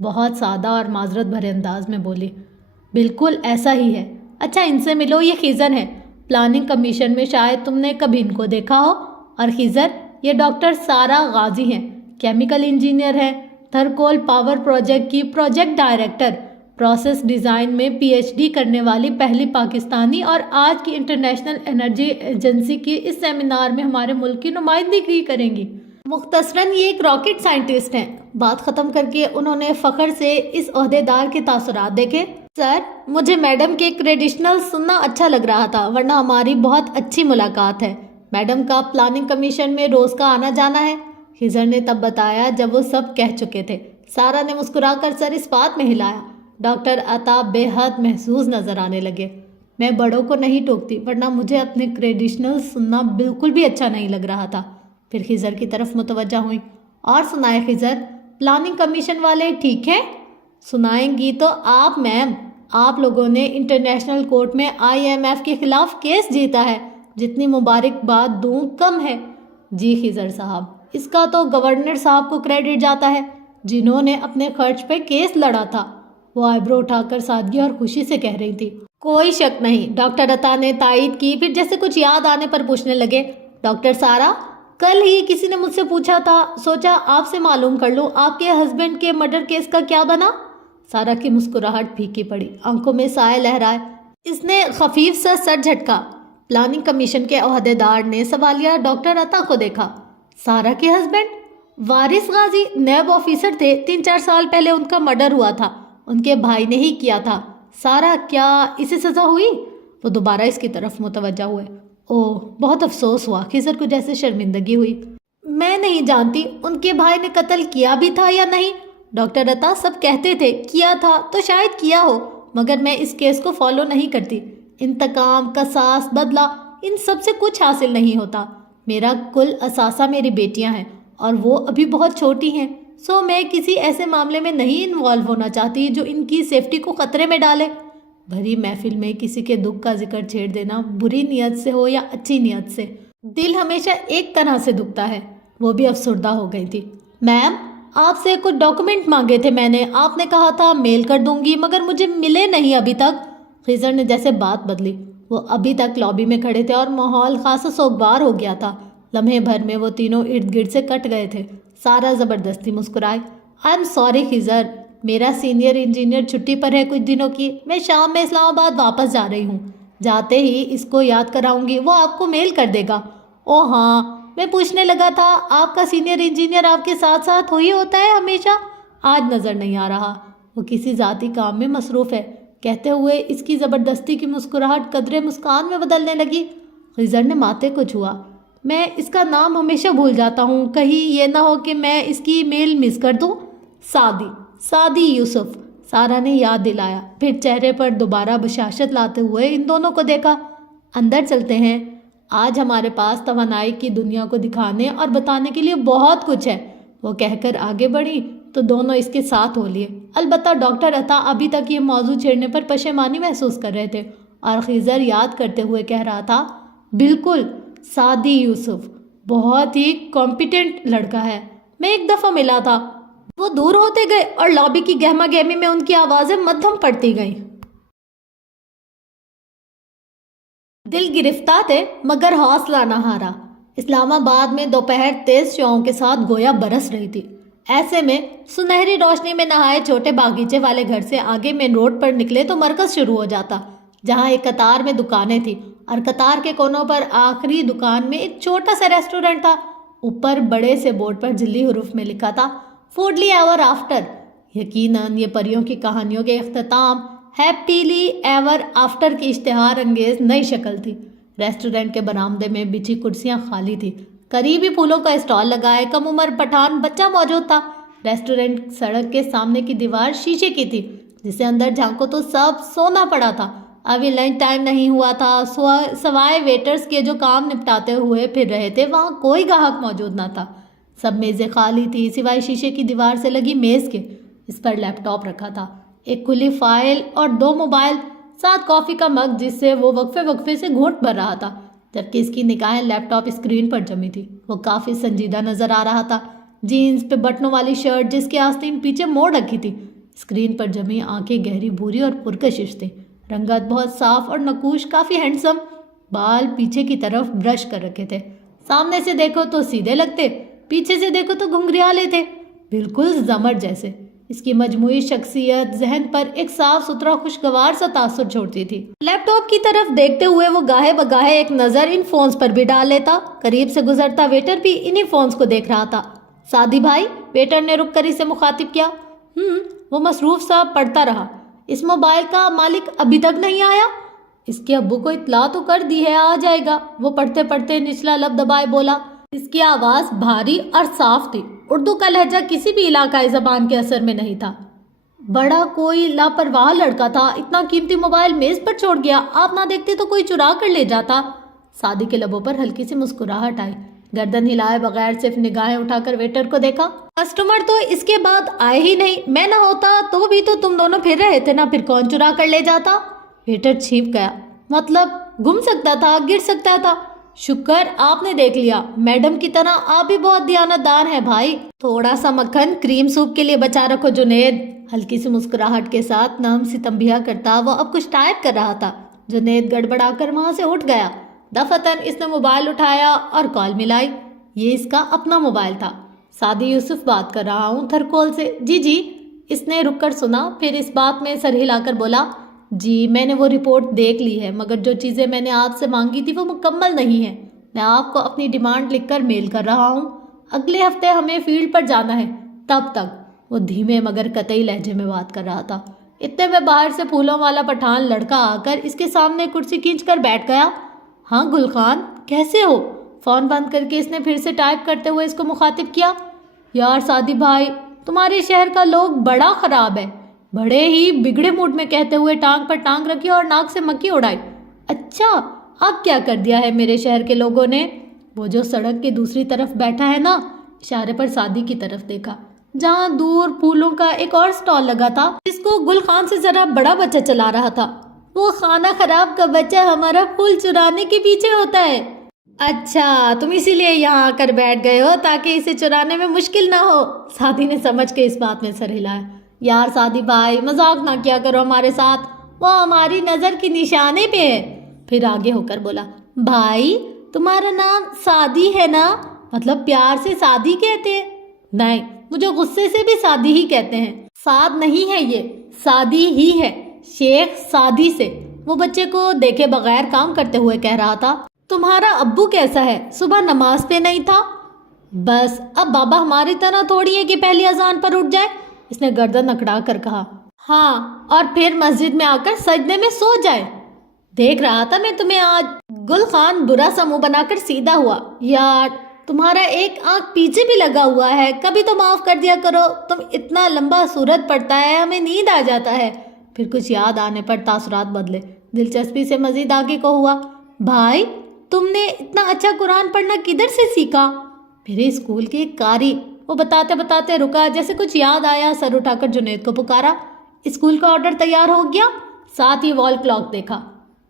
بہت سادہ اور معذرت بھرے انداز میں بولی۔ بالکل ایسا ہی ہے۔ اچھا ان سے ملو، یہ خضر ہے، پلاننگ کمیشن میں شاید تم نے کبھی ان کو دیکھا ہو۔ اور خضر، یہ ڈاکٹر سارا غازی ہیں، کیمیکل انجینئر ہیں، تھرکول پاور پروجیکٹ کی پروجیکٹ ڈائریکٹر، پروسیس ڈیزائن میں پی ایچ ڈی کرنے والی پہلی پاکستانی، اور آج کی انٹرنیشنل انرجی ایجنسی کی اس سیمینار میں ہمارے ملک کی نمائندگی کریں گی۔ مختصراً یہ ایک راکٹ سائنٹسٹ ہیں۔ بات ختم کر کے انہوں نے فخر سے اس عہدیدار کے تاثرات دیکھے۔ سر، مجھے میڈم کے کریڈیشنل سننا اچھا لگ رہا تھا، ورنہ ہماری بہت اچھی ملاقات ہے۔ میڈم کا پلاننگ کمیشن میں روز کا آنا جانا ہے، خضر نے تب بتایا جب وہ سب کہہ چکے تھے۔ سارا نے مسکرا کر سر اس بات میں ہلایا۔ ڈاکٹر عطا بے حد محظوظ نظر آنے لگے۔ میں بڑوں کو نہیں ٹوکتی، ورنہ مجھے اپنے کریڈیشنل سننا بالکل بھی اچھا نہیں لگ رہا تھا۔ پھر خضر کی طرف متوجہ ہوئیں۔ اور سنائے خضر، پلاننگ کمیشن والے ٹھیک ہیں؟ سنائیں گی تو آپ میم، آپ لوگوں نے انٹرنیشنل کورٹ میں IMF کے خلاف کیس جیتا ہے، جتنی مبارکباد دوں کم ہے۔ جی خضر صاحب، اس کا تو گورنر صاحب کو کریڈٹ جاتا ہے، جنہوں نے اپنے خرچ پہ کیس لڑا تھا۔ وہ آئیبرو اٹھا کر سادگی اور خوشی سے کہہ رہی تھی۔ کوئی شک نہیں، ڈاکٹر عطا نے تائید کی، پھر جیسے کچھ یاد آنے پر پوچھنے لگے، ڈاکٹر سارا، کل ہی کسی نے مجھ سے پوچھا تھا، سوچا آپ سے معلوم کر لوں، آپ کے ہسبینڈ کے مرڈر کیس کا کیا بنا؟ سارا کی مسکراہٹ پھیکی پڑی، آنکھوں میں سائے لہرائے۔ اس نے خفیف سا سر جھٹکا۔ پلاننگ کمیشن کے عہدیدار نے سوالیہ ڈاکٹر عطا کو دیکھا۔ سارا کے ہسبینڈ وارث غازی نیب آفیسر تھے، 3-4 سال پہلے ان کا مرڈر ہوا تھا، ان کے بھائی نے ہی کیا تھا۔ سارا، کیا اسے سزا ہوئی؟ وہ دوبارہ اس کی طرف متوجہ ہوئے۔ اوہ، بہت افسوس ہوا۔ خضر کو جیسے شرمندگی ہوئی۔ میں نہیں جانتی ان کے بھائی نے قتل کیا بھی تھا یا نہیں، ڈاکٹر عطا سب کہتے تھے کیا تھا تو شاید کیا ہو، مگر میں اس کیس کو فالو نہیں کرتی۔ انتقام، قصاص، بدلہ، ان سب سے کچھ حاصل نہیں ہوتا۔ میرا کل اثاثہ میری بیٹیاں ہیں اور وہ ابھی بہت چھوٹی ہیں، سو میں کسی ایسے معاملے میں نہیں انوالو ہونا چاہتی جو ان کی سیفٹی کو خطرے میں ڈالے۔ بھری محفل میں کسی کے دکھ کا ذکر چھیڑ دینا، بری نیت سے ہو یا اچھی نیت سے، دل ہمیشہ ایک طرح سے دکھتا ہے۔ وہ بھی افسردہ ہو گئی تھی۔ میم، آپ سے کچھ ڈاکومنٹ مانگے تھے میں نے، آپ نے کہا تھا میل کر دوں گی، مگر مجھے ملے نہیں ابھی تک۔ خضر نے جیسے بات بدلی۔ وہ ابھی تک لابی میں کھڑے تھے اور ماحول خاصا سوگوار ہو گیا تھا۔ لمحے بھر میں وہ تینوں ارد گرد سے کٹ گئے تھے۔ سارا زبردستی مسکرائے۔ آئی ایم سوری خضر، میرا سینئر انجینئر چھٹی پر ہے کچھ دنوں کی، میں شام میں اسلام آباد واپس جا رہی ہوں، جاتے ہی اس کو یاد کراؤں گی، وہ آپ کو میل کر دے گا۔ او ہاں، میں پوچھنے لگا تھا آپ کا سینئر انجینئر آپ کے ساتھ ساتھ وہی ہوتا ہے ہمیشہ؟ آج نظر نہیں آ رہا، وہ کسی ذاتی کام میں مصروف ہے، کہتے ہوئے اس کی زبردستی کی مسکراہٹ قدرے مسکان میں بدلنے لگی۔ خضر نے ماتھے کو چھوا۔ میں اس کا نام ہمیشہ بھول جاتا ہوں، کہیں یہ نہ ہو کہ میں اس کی میل مس کر دوں۔ سعدی یوسف، سارا نے یاد دلایا، پھر چہرے پر دوبارہ بشاشت لاتے ہوئے ان دونوں کو دیکھا۔ اندر چلتے ہیں، آج ہمارے پاس توانائی کی دنیا کو دکھانے اور بتانے کے لیے بہت کچھ ہے، وہ کہہ کر آگے بڑھی تو دونوں اس کے ساتھ ہو لیے۔ البتہ ڈاکٹر عطا ابھی تک یہ موضوع چھیڑنے پر پشیمانی محسوس کر رہے تھے اور خضر یاد کرتے ہوئے کہہ رہا تھا، بالکل، سعدی یوسف بہت ہی کمپیٹنٹ لڑکا ہے، میں ایک دفعہ ملا تھا۔ وہ دور ہوتے گئے اور لابی کی گہما گہمی میں ان کی آوازیں مدھم پڑتی گئیں۔ دل گرفتہ تھے مگر حوصلہ نہ ہارا۔ اسلام آباد میں دوپہر تیز شعاؤں کے ساتھ گویا برس رہی تھی۔ ایسے میں سنہری روشنی میں نہائے چھوٹے باغیچے والے گھر سے آگے مین روڈ پر نکلے تو مرکز شروع ہو جاتا، جہاں ایک قطار میں دکانیں تھیں اور قطار کے کونوں پر آخری دکان میں ایک چھوٹا سا ریسٹورنٹ تھا۔ اوپر بڑے سے بورڈ پر جلی حروف میں لکھا تھا، فوڈلی ایور آفٹر۔ یقیناً یہ پریوں کی کہانیوں کے اختتام ہیپیلی ایور آفٹر کی اشتہار انگیز نئی شکل تھی۔ ریسٹورنٹ کے برآمدے میں بچھی کرسیاں خالی تھی، قریب ہی پھولوں کا اسٹال لگائے کم عمر پٹھان بچہ موجود تھا۔ ریسٹورنٹ سڑک کے سامنے کی دیوار شیشے کی تھی، جسے اندر جھانکو تو سب سونا پڑا تھا۔ ابھی لنچ ٹائم نہیں ہوا تھا، سوائے ویٹرز کے جو کام نپٹاتے ہوئے پھر رہے تھے، وہاں کوئی گاہک موجود نہ تھا۔ سب میزیں خالی تھی سوائے شیشے کی دیوار سے لگی میز کے۔ اس پر لیپ ٹاپ رکھا تھا، ایک کھلی فائل اور 2 موبائل، ساتھ کافی کا مگ جس سے وہ وقفے سے گھونٹ بھر رہا تھا، جبکہ اس کی نگاہیں لیپ ٹاپ اسکرین پر جمی تھی۔ وہ کافی سنجیدہ نظر آ رہا تھا، جینز پہ بٹنوں والی شرٹ جس کی آستین پیچھے موڑ رکھی تھی، اسکرین پر جمی آنکھیں گہری بھوری اور پرکشش تھیں، رنگت بہت صاف اور نقوش، کافی ہینڈسم، بال پیچھے کی طرف برش کر رکھے تھے، سامنے سے دیکھو تو سیدھے لگتے، پیچھے سے دیکھو تو گھنگریالے تھے، بالکل زمر جیسے۔ اس کی مجموعی شخصیت ذہن پر ایک صاف ستھرا خوشگوار سا تاثر چھوڑتی تھی۔ لیپ ٹاپ کی طرف دیکھتے ہوئے وہ گاہے بگاہے ایک نظر ان فونز پر بھی ڈال لیتا۔ قریب سے گزرتا ویٹر بھی انہی فونز کو دیکھ رہا تھا۔ سعدی بھائی، ویٹر نے رک کر اسے مخاطب کیا۔ وہ مصروف سا پڑھتا رہا۔ اس موبائل کا مالک ابھی تک نہیں آیا؟ اس کے ابو کو اطلاع تو کر دی ہے، آ جائے گا، وہ پڑھتے پڑھتے نچلا لب دبائے بولا۔ اس کی آواز بھاری اور صاف تھی، اردو کا لہجہ کسی بھی علاقائی زبان کے اثر میں نہیں تھا۔ بڑا کوئی لاپرواہ لڑکا تھا، اتنا قیمتی موبائل میز پر چھوڑ گیا، آپ نہ دیکھتے تو کوئی چرا کر لے جاتا۔ سعدی کے لبوں پر ہلکی سی مسکراہٹ آئی، گردن ہلائے بغیر صرف نگاہیں اٹھا کر ویٹر کو دیکھا۔ کسٹمر تو اس کے بعد آئے ہی نہیں، میں نہ ہوتا تو بھی تو تم دونوں پھر رہے تھے نا، پھر کون چرا کر لے جاتا؟ ویٹر چھینپ گیا۔ مطلب گم سکتا تھا، گر سکتا تھا۔ شکر آپ نے دیکھ لیا، میڈم کی طرح آپ بھی بہت دیانتدار ہیں بھائی۔ تھوڑا سا مکھن کریم سوپ کے لیے بچا رکھو جنید۔ ہلکی سی مسکراہٹ کے ساتھ نرم سی تنبیہ کرتا وہ اب کچھ ٹائپ کر رہا تھا۔ جنید گڑبڑا کر وہاں سے اٹھ گیا۔ دفتن اس نے موبائل اٹھایا اور کال ملائی۔ یہ اس کا اپنا موبائل تھا۔ سعدی یوسف بات کر رہا ہوں تھرکول سے۔ جی اس نے رک کر سنا، پھر اس بات میں سر ہلا کر بولا، جی میں نے وہ رپورٹ دیکھ لی ہے، مگر جو چیزیں میں نے آپ سے مانگی تھی وہ مکمل نہیں ہیں۔ میں آپ کو اپنی ڈیمانڈ لکھ کر میل کر رہا ہوں۔ اگلے ہفتے ہمیں فیلڈ پر جانا ہے، تب تک۔ وہ دھیمے مگر قطعی لہجے میں بات کر رہا تھا۔ اتنے میں باہر سے پھولوں والا پٹھان لڑکا آ کر اس کے سامنے کرسی کھینچ کر بیٹھ گیا۔ ہاں گل خان، کیسے ہو؟ فون بند کر کے اس نے پھر سے ٹائپ کرتے ہوئے اس کو مخاطب کیا۔ یار سعدی بھائی، تمہارے شہر کا لوگ بڑا خراب ہے، بڑے ہی بگڑے موڈ میں کہتے ہوئے ٹانگ پر ٹانگ رکھی اور ناک سے مکھی اڑائی۔ اچھا، اب کیا کر دیا ہے میرے شہر کے لوگوں نے؟ وہ جو سڑک کے دوسری طرف بیٹھا ہے نا، اشارے پر سعدی کی طرف دیکھا، جہاں دور پھولوں کا ایک اور سٹال لگا تھا جس کو گل خان سے ذرا بڑا بچہ چلا رہا تھا۔ وہ خانہ خراب کا بچہ ہمارا پھول چرانے کے پیچھے ہوتا ہے۔ اچھا، تم اسی لیے یہاں آ کر بیٹھ گئے ہو تاکہ اسے چرانے میں مشکل نہ ہو۔ سعدی نے سمجھ کے اس بات میں سر ہلایا۔ یار سعدی بھائی، مذاق نہ کیا کرو ہمارے ساتھ، وہ ہماری نظر کی نشانے پہ ہے۔ پھر آگے ہو کر بولا، بھائی تمہارا نام سعدی ہے نا؟ مطلب پیار سے سعدی کہتے ہیں؟ نہیں، مجھے غصے سے بھی سعدی ہی کہتے ہیں۔ سعد نہیں ہے، یہ سعدی ہی ہے، شیخ سعدی سے۔ وہ بچے کو دیکھے بغیر کام کرتے ہوئے کہہ رہا تھا۔ تمہارا ابو کیسا ہے؟ صبح نماز پہ نہیں تھا؟ بس اب بابا ہماری طرح تھوڑی ہے کہ پہلی اذان پر اٹھ جائے، اس نے گردن اکڑا کر کہا۔ ہاں، اور پھر مسجد میں آ کر سجدے میں سو جائے۔ دیکھ رہا تھا میں تمہیں آج۔ گل خان برا سا منہ بنا کر سیدھا ہوا۔ یار تمہارا ایک آنکھ پیچھے بھی لگا ہوا ہے، کبھی تو معاف کر دیا کرو، تم اتنا لمبا سورت پڑتا ہے ہمیں نیند آ جاتا ہے۔ پھر کچھ یاد آنے پر تاثرات بدلے، دلچسپی سے مزید آگے کو ہوا۔ بھائی تم نے اتنا اچھا قرآن پڑھنا کدھر سے سیکھا؟ میرے اسکول کی ایک قاری، وہ بتاتے بتاتے رکا، جیسے کچھ یاد آیا سر اٹھا کر جنید کو پکارا۔ اسکول کا آرڈر تیار ہو گیا؟ ساتھ ہی وال کلاک دیکھا۔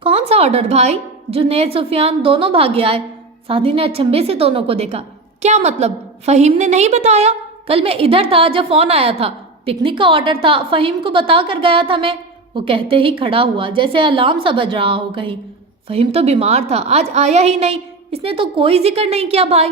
کون سا آرڈر بھائی؟ جنید سفیان دونوں بھاگے آئے۔ سعدی نے اچنبے سے دونوں کو دیکھا۔ کیا مطلب؟ فہیم نے نہیں بتایا؟ کل میں ادھر تھا جب فون آیا تھا، پکنک کا آرڈر تھا، فہیم کو بتا کر گیا تھا میں۔ وہ کہتے ہی کھڑا ہوا جیسے الارم سا بج رہا ہو کہیں۔ فہیم تو بیمار تھا، آج آیا ہی نہیں، اس نے تو کوئی ذکر نہیں کیا بھائی۔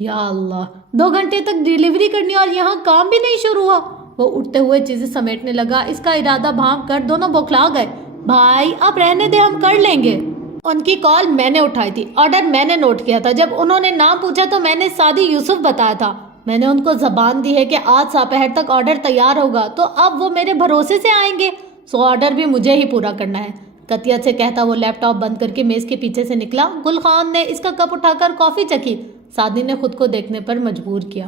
یا اللہ، 2 گھنٹے تک ڈیلیوری کرنی اور یہاں کام بھی نہیں شروع ہوا۔ وہ اٹھتے ہوئے چیزیں سمیٹنے لگا، اس کا ارادہ بھانپ کر دونوں بوکھلا گئے۔ بھائی آپ رہنے دے، ہم کر لیں گے۔ ان کی کال میں نے اٹھائی تھی، آرڈر میں نے نوٹ کیا تھا، جب انہوں نے نام پوچھا تو میں نے سعدی یوسف بتایا تھا۔ میں نے ان کو زبان دی ہے کہ آج دوپہر تک آرڈر تیار ہوگا، تو اب وہ میرے بھروسے سے آئیں گے، سو آرڈر بھی مجھے ہی پورا کرنا ہے۔ قطعیت سے کہتا وہ لیپ ٹاپ بند کر کے میز کے پیچھے سے نکلا۔ گل خان نے اس کا کپ اٹھا کر کافی چکھی۔ سعدی نے خود کو دیکھنے پر مجبور کیا۔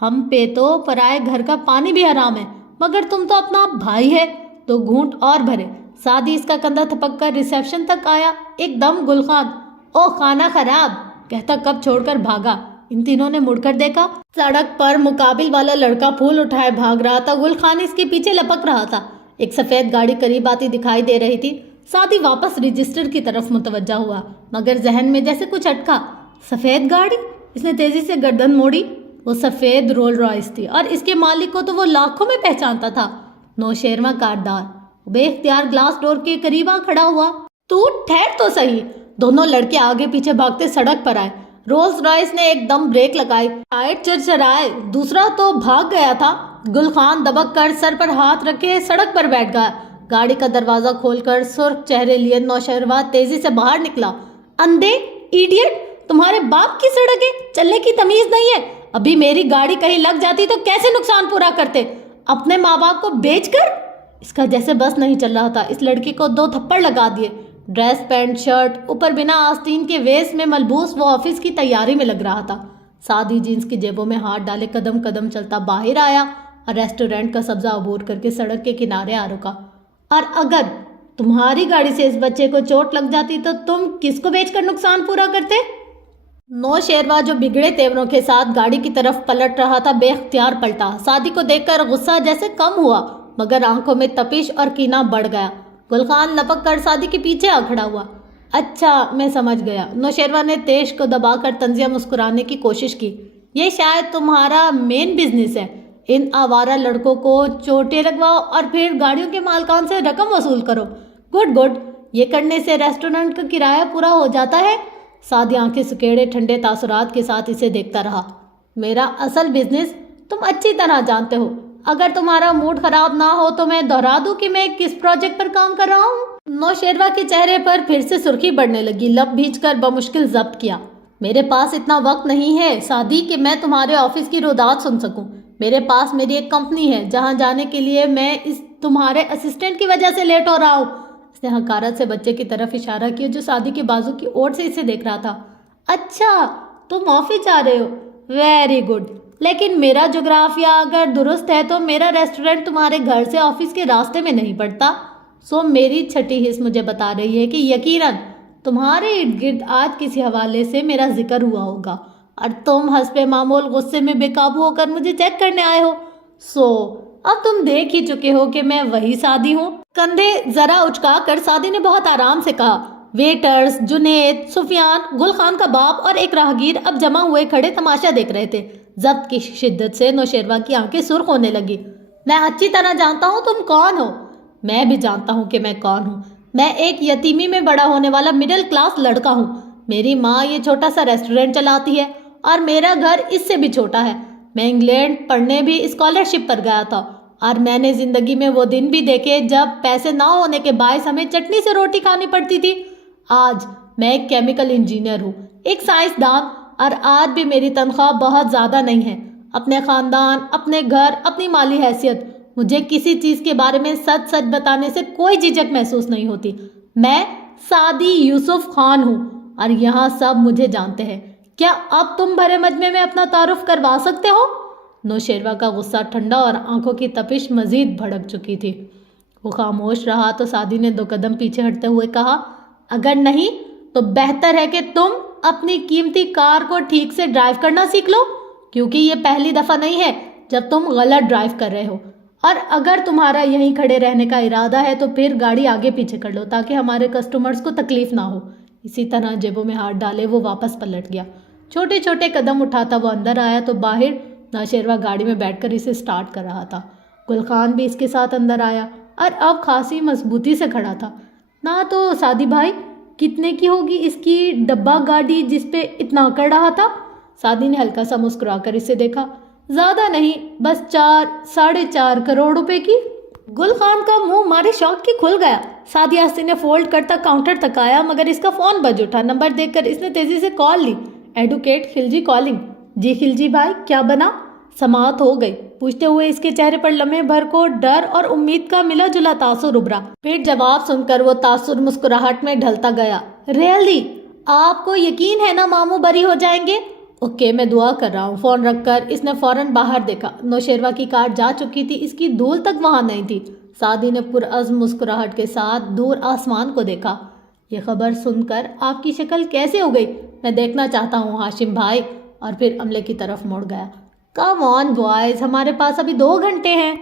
ہم پہ تو پرائے گھر کا پانی بھی حرام ہے، مگر تم تو اپنا بھائی ہے۔ 2 گھونٹ اور بھرے۔ سعدی اس کا کندھا تھپک کر ریسیپشن تک آیا۔ ایک دم گل خان، او خانہ خراب کہتا کپ چھوڑ کر بھاگا۔ ان تینوں نے مڑ کر دیکھا، سڑک پر مقابل والا لڑکا پھول اٹھائے بھاگ رہا تھا، گل خان اس کے پیچھے لپک رہا تھا۔ ایک سفید گاڑی قریب آتی دکھائی دے رہی تھی۔ سعدی واپس رجسٹر کی طرف متوجہ ہوا، مگر ذہن میں جیسے کچھ اٹکا۔ سفید گاڑی؟ اس نے تیزی سے گردن موڑی۔ وہ سفید رول رائس تھی، اور اس کے مالک کو تو وہ لاکھوں میں پہچانتا تھا۔ نوشیروہ کاردار بے اختیار گلاس ڈور کے قریب آ کھڑا ہوا۔ تو ٹھہر تو صحیح۔ دونوں لڑکے آگے پیچھے بھاگتے سڑک پر آئے۔ رولز رائس نے ایک دم بریک لگائی، ٹائر چرچرائے، دوسرا تو بھاگ گیا تھا۔ گل خان دبک کر سر پر ہاتھ رکھے سڑک پر بیٹھ گیا۔ گاڑی کا دروازہ کھول کر سرخ چہرے لیے نوشیروہ تیزی سے باہر نکلا۔ اندھے، ایڈیٹ، تمہارے باپ کی سڑک ہے، چلنے کی تمیز نہیں ہے؟ ابھی میری گاڑی کہیں لگ جاتی تو کیسے نقصان پورا کرتے؟ اپنے ماں باپ کو بیچ کر؟ اس کا جیسے بس نہیں چل رہا تھا، اس لڑکی کو 2 تھپڑ لگا دیے۔ ڈریس پینٹ شرٹ اوپر بنا آستین کے ویسٹ میں ملبوس وہ آفس کی تیاری میں لگ رہا تھا۔ سعدی جینس کی جیبوں میں ہاتھ ڈالے قدم قدم چلتا باہر آیا اور ریسٹورینٹ کا سبزہ عبور کر کے سڑک کے کنارے آ رکا۔ اور اگر تمہاری گاڑی سے اس بچے کو چوٹ لگ جاتی تو تم کس کو بیچ کر نقصان پورا کرتے؟ نوشیروہ جو بگڑے تیوروں کے ساتھ گاڑی کی طرف پلٹ رہا تھا بے اختیار پلٹا۔ سعدی کو دیکھ کر غصہ جیسے کم ہوا، مگر آنکھوں میں تپش اور کینہ بڑھ گیا۔ گل خان لپک کر سعدی کے پیچھے آ کھڑا ہوا۔ اچھا میں سمجھ گیا۔ نوشیروہ نے تیش کو دبا کر طنزیہ مسکرانے کی کوشش کی۔ یہ شاید تمہارا مین بزنس ہے، ان آوارہ لڑکوں کو چوٹیں لگواؤ اور پھر گاڑیوں کے مالکان سے رقم وصول کرو۔ گڈ گڈ، یہ کرنے سے ریسٹورنٹ کا کرایہ پورا ہو جاتا ہے۔ سعدی آنکھیں سکیڑے ٹھنڈے تاثرات کے ساتھ اسے دیکھتا رہا۔ میرا اصل بزنس تم اچھی طرح جانتے ہو۔ اگر تمہارا موڈ خراب نہ ہو تو میں دہرا دوں کہ میں کس پروجیکٹ پر کام کر رہا ہوں۔ نوشیروہ کے چہرے پر پھر سے سرخی بڑھنے لگی، لب بھیج کر بمشکل ضبط کیا۔ میرے پاس اتنا وقت نہیں ہے سعدی کہ میں تمہارے آفس کی رودات سن سکوں۔ میرے پاس میری ایک کمپنی ہے جہاں جانے کے لیے میں اس تمہارے اسسٹنٹ کی وجہ سے لیٹ ہو رہا ہوں۔ اس نے حقارت سے بچے کی طرف اشارہ کیا جو سعدی کے بازو کی اوٹ سے اسے دیکھ رہا تھا۔ اچھا تم آفس جا رہے ہو، ویری گڈ، لیکن میرا جغرافیہ اگر درست ہے تو میرا ریسٹورنٹ تمہارے گھر سے آفس کے راستے میں نہیں پڑتا، سو میری چھٹی حص مجھے بتا رہی ہے کہ یقیناً تمہارے ارد گرد آج کسی حوالے سے میرا ذکر ہوا ہوگا اور تم حسب معمول غصے میں بے قابو ہو کر مجھے چیک کرنے آئے ہو۔ سو اب تم دیکھ ہی چکے ہو کہ میں وہی سعدی ہوں۔ کندھے ذرا اچکا کر سعدی نے بہت آرام سے کہا۔ ویٹرز، جنید، سفیان، گل خان کا باپ اور ایک راہگیر اب جمع ہوئے کھڑے تماشا دیکھ رہے تھے۔ ضبط کی شدت سے نوشیروہ کی آنکھیں سرخ ہونے لگی۔ میں اچھی طرح جانتا ہوں تم کون ہو۔ میں بھی جانتا ہوں کہ میں کون ہوں۔ میں ایک یتیمی میں بڑا ہونے والا مڈل کلاس لڑکا ہوں۔ میری ماں یہ چھوٹا سا ریسٹورینٹ چلاتی ہے اور میرا گھر اس سے بھی چھوٹا ہے. میں انگلینڈ پڑھنے بھی اسکالرشپ پر گیا تھا اور میں نے زندگی میں وہ دن بھی دیکھے جب پیسے نہ ہونے کے باعث ہمیں چٹنی سے روٹی کھانی پڑتی تھی. آج میں ایک کیمیکل انجینئر ہوں, ایک سائنسدان, اور آج بھی میری تنخواہ بہت زیادہ نہیں ہے. اپنے خاندان, اپنے گھر, اپنی مالی حیثیت, مجھے کسی چیز کے بارے میں سچ سچ بتانے سے کوئی جھجک محسوس نہیں ہوتی. میں سعدی یوسف خان ہوں اور یہاں سب مجھے جانتے ہیں. کیا اب تم بھرے مجمع میں اپنا تعارف کروا سکتے ہو؟ نوشیروہ کا غصہ ٹھنڈا اور آنکھوں کی تپش مزید بھڑک چکی تھی. وہ خاموش رہا تو سعدی نے 2 قدم پیچھے ہٹتے ہوئے کہا, اگر نہیں تو بہتر ہے کہ تم اپنی قیمتی کار کو ٹھیک سے ڈرائیو کرنا سیکھ لو, کیونکہ یہ پہلی دفعہ نہیں ہے جب تم غلط ڈرائیو کر رہے ہو. اور اگر تمہارا یہیں کھڑے رہنے کا ارادہ ہے تو پھر گاڑی آگے پیچھے کر لو تاکہ ہمارے کسٹمرز کو تکلیف نہ ہو. اسی طرح جیبوں میں ہاتھ ڈالے وہ واپس پلٹ گیا. چھوٹے چھوٹے قدم اٹھاتا وہ اندر آیا تو باہر نوشیروہ گاڑی میں بیٹھ کر اسے سٹارٹ کر رہا تھا. گل خان بھی اس کے ساتھ اندر آیا اور اب خاصی مضبوطی سے کھڑا تھا. نہ تو سعدی بھائی, کتنے کی ہوگی اس کی ڈبہ گاڑی جس پہ اتنا کر رہا تھا؟ سعدی نے ہلکا سا مسکرا کر اسے دیکھا. زیادہ نہیں, بس 4.5 کروڑ روپے کی. گل خان کا منہ مارے شوق کی کھل گیا. سعدی ہستی نے فولڈ کرتا کاؤنٹر تک آیا مگر اس کا فون بج اٹھا. نمبر دیکھ کر اس نے تیزی سے کال لی. Advocate Khilji calling. جی خلجی بھائی, کیا بنا؟ سماعت ہو گئی. پوچھتے ہوئے اس کے چہرے پر لمحے بھر کو ڈر اور امید کا ملا جلا تاثر ابھرا. پھر جواب سن کر وہ تاثر مسکراہٹ میں ڈھلتا گیا. ریئلی؟ آپ کو یقین ہے نا ماموں بری ہو جائیں گے؟ اوکے, میں دعا کر رہا ہوں. فون رکھ کر اس نے فوراً باہر دیکھا. نوشیروہ کی کار جا چکی تھی, اس کی دھول تک وہاں نہیں تھی. سعدی نے پرعزم مسکراہٹ کے ساتھ دور آسمان کو دیکھا. یہ خبر سن کر آپ کی شکل کیسے ہو گئی؟ میں دیکھنا چاہتا ہوں ہاشم بھائی. اور پھر عملے کی طرف مڑ گیا. کم آن بوائز, ہمارے پاس ابھی 2 گھنٹے ہیں.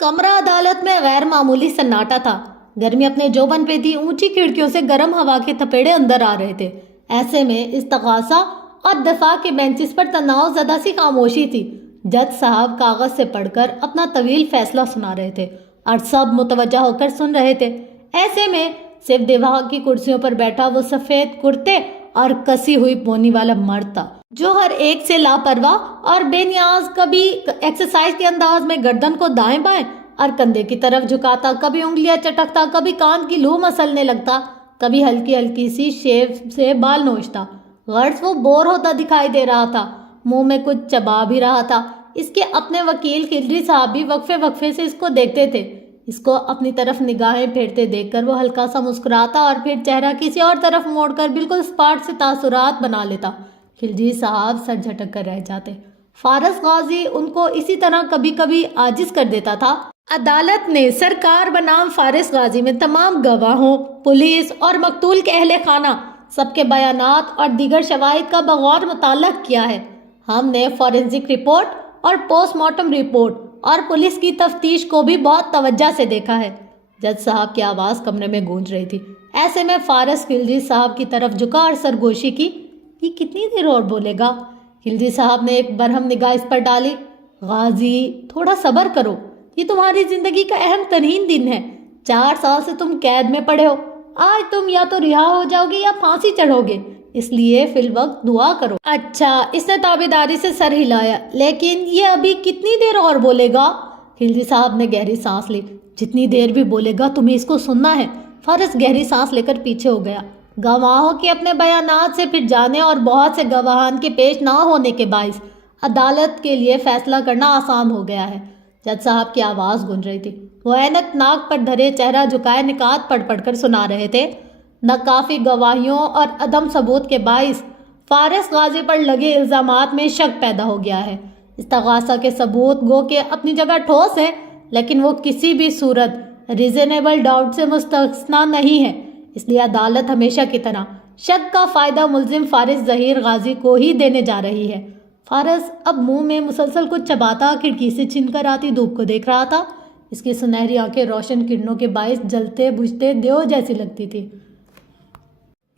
کمرہ عدالت میں غیر معمولی سناٹا تھا. گرمی اپنے جوبن پہ تھی. اونچی کھڑکیوں سے گرم ہوا کے تھپیڑے اندر آ رہے تھے. ایسے میں استغاثہ اور دفاع کے بینچز پر تناؤ زدہ سی خاموشی تھی. جج صاحب کاغذ سے پڑھ کر اپنا طویل فیصلہ سنا رہے تھے اور سب متوجہ ہو کر سن رہے تھے. ایسے میں صرف دفاع کی کرسیوں پر بیٹھا وہ سفید کرتے اور کسی ہوئی پونی والا مرد تھا جو ہر ایک سے لاپرواہ اور بے نیاز, کبھی ایکسرسائز کے انداز میں گردن کو دائیں بائیں اور کندھے کی طرف جھکاتا, کبھی انگلیاں چٹکتا, کبھی کان کی لو مسلنے لگتا, کبھی ہلکی ہلکی سی شیو سے بال نوچتا. غرض وہ بور ہوتا دکھائی دے رہا تھا, منہ میں کچھ چبا بھی رہا تھا. اس کے اپنے وکیل خلجی صاحب بھی وقفے وقفے سے اس کو دیکھتے تھے. اس کو اپنی طرف نگاہیں پھیرتے دیکھ کر وہ ہلکا سا مسکراتا اور پھر چہرہ کسی اور طرف موڑ کر بالکل اسپاٹ سے تاثرات بنا لیتا. خلجی صاحب سر جھٹک کر رہ جاتے. فارس غازی ان کو اسی طرح کبھی کبھی عاجز کر دیتا تھا. عدالت نے سرکار بنام فارس غازی میں تمام گواہوں, پولیس اور مقتول کے اہل خانہ سب کے بیانات اور دیگر شواہد کا بغور مطالعہ کیا ہے. ہم نے فورینسک رپورٹ اور پوسٹ مارٹم رپورٹ اور پولیس کی تفتیش کو بھی بہت توجہ سے دیکھا ہے. جج صاحب کی آواز کمرے میں گونج رہی تھی. ایسے میں فارس خلجی صاحب کی طرف جھکا اور سرگوشی کی. یہ کتنی دیر اور بولے گا؟ خلجی صاحب نے ایک برہم نگاہ اس پر ڈالی. غازی, تھوڑا صبر کرو. یہ تمہاری زندگی کا اہم ترین دن ہے. 4 سال سے تم قید میں پڑے ہو. آج تم یا تو رہا ہو جاؤ گے یا پھانسی چڑھو گے, اس لیے فی الوقت دعا کرو. اچھا, اس نے تابعداری سے سر ہلایا. لیکن یہ ابھی کتنی دیر اور بولے گا؟ خلجی صاحب نے گہری سانس لی. جتنی دیر بھی بولے گا تمہیں اس کو سننا ہے. فارس گہری سانس لے کر پیچھے ہو گیا. گواہوں کے اپنے بیانات سے پھر جانے اور بہت سے گواہان کے پیش نہ ہونے کے باعث عدالت کے لیے فیصلہ کرنا آسان ہو گیا ہے. جج صاحب کی آواز گونج رہی تھی. وہ اینک ناک پر دھرے چہرہ جھکائے نکات پڑھ پڑھ کر سنا رہے تھے. ناکافی گواہیوں اور عدم ثبوت کے باعث فارس غازی پر لگے الزامات میں شک پیدا ہو گیا ہے. استغاثہ کے ثبوت گو کہ اپنی جگہ ٹھوس ہے, لیکن وہ کسی بھی صورت ریزنیبل ڈاؤٹ سے مستثنا نہیں ہے. اس لیے عدالت ہمیشہ کی طرح شک کا فائدہ ملزم فارس ظہیر غازی کو ہی دینے جا رہی ہے. فارس اب منہ میں مسلسل کچھ چباتا کھڑکی سے چھن کر آتی دھوپ کو دیکھ رہا تھا. اس کی سنہری آنکھیں روشن کرنوں کے باعث جلتے بجھتے دیو جیسی لگتی تھی.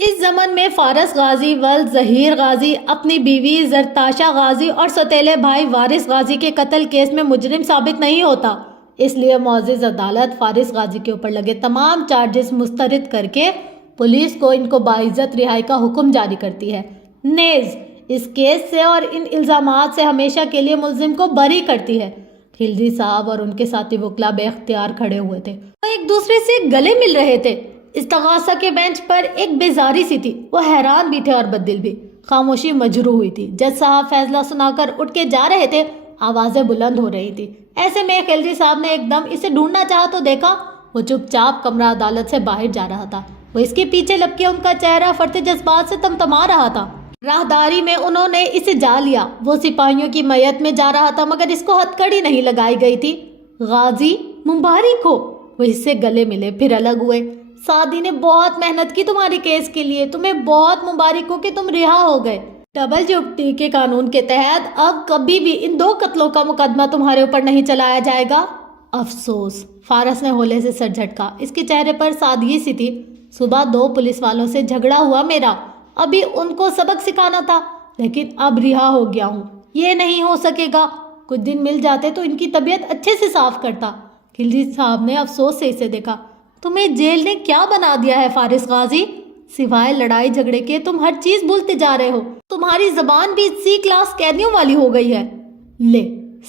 اس زمن میں فارس غازی ولد ظہیر غازی اپنی بیوی زرتاشا غازی اور سوتیلے بھائی وارث غازی کے قتل کیس میں مجرم ثابت نہیں ہوتا. اس لیے معزز عدالت فارس غازی کے اوپر لگے تمام چارجز مسترد کر کے پولیس کو ان کو باعزت رہائی کا حکم جاری کرتی ہے، نیز اس کیس سے اور ان الزامات سے ہمیشہ کے لیے ملزم کو بری کرتی ہے۔ خلجی صاحب اور ان کے ساتھی وکلا بے اختیار کھڑے ہوئے تھے، وہ ایک دوسرے سے گلے مل رہے تھے۔ استغاثہ کے بینچ پر ایک بیزاری سی تھی، وہ حیران بھی تھے اور بددل بھی۔ خاموشی مجروح ہوئی تھی۔ جج صاحب فیصلہ سنا کر اٹھ کے جا رہے تھے، آوازیں بلند ہو رہی تھی۔ ایسے میں خلجی صاحب نے ایک دم اسے ڈھونڈنا چاہا تو دیکھا وہ چپ چاپ کمرہ عدالت سے باہر جا رہا تھا۔ وہ اس کے پیچھے لپکے ان کا چہرہ فرط جذبات سے تمتما رہا تھا۔ راہداری میں انہوں نے اسے جا لیا۔ وہ سپاہیوں کی میت میں جا رہا تھا مگر اس کو ہتھ کڑی نہیں لگائی گئی تھی۔ غازی مبارک ہو، وہ اس سے گلے ملے پھر الگ ہوئے۔ سعدی نے بہت محنت کی تمہاری کیس کے لیے، تمہیں بہت مبارک ہو کہ تم رہا ہو گئے۔ ڈبل جبتی کے قانون کے تحت اب کبھی بھی ان 2 قتلوں کا مقدمہ تمہارے اوپر نہیں چلایا جائے گا۔ افسوس، فارس نے ہولے سے سر جھٹکا۔ اس کے چہرے پر سادگی سی تھی۔ صبح 2 پولیس والوں سے جھگڑا ہوا میرا، ابھی ان کو سبق سکھانا تھا، لیکن اب رہا ہو گیا ہوں۔ یہ نہیں ہو سکے گا، کچھ دن مل جاتے تو ان کی طبیعت اچھے سے صاف کرتا۔ خلجی صاحب نے افسوس سے اسے دیکھا۔ تمہیں جیل نے کیا بنا دیا ہے فارس غازی؟ سوائے لڑائی جھگڑے کے تم ہر چیز بھولتے جا رہے ہو۔ تمہاری زبان بھی سی کلاس قیدیوں والی ہو گئی ہے۔ لے،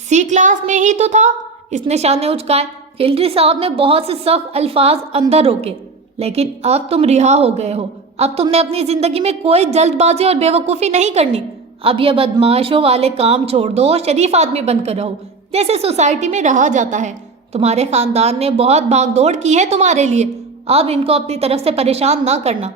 سی کلاس میں ہی تو تھا۔ اس نے شانے اچکائے۔ خلجی صاحب نے بہت سے سخت الفاظ اندر روکے۔ لیکن اب تم رہا ہو گئے ہو، اب تم نے اپنی زندگی میں کوئی جلد بازی اور بے وقوفی نہیں کرنی۔ اب یہ بدماشوں والے کام چھوڑ دو، شریف آدمی بن کر رہو جیسے سوسائٹی میں رہا جاتا ہے۔ تمہارے خاندان نے بہت بھاگ دوڑ کی ہے تمہارے لیے، اب ان کو اپنی طرف سے پریشان نہ کرنا۔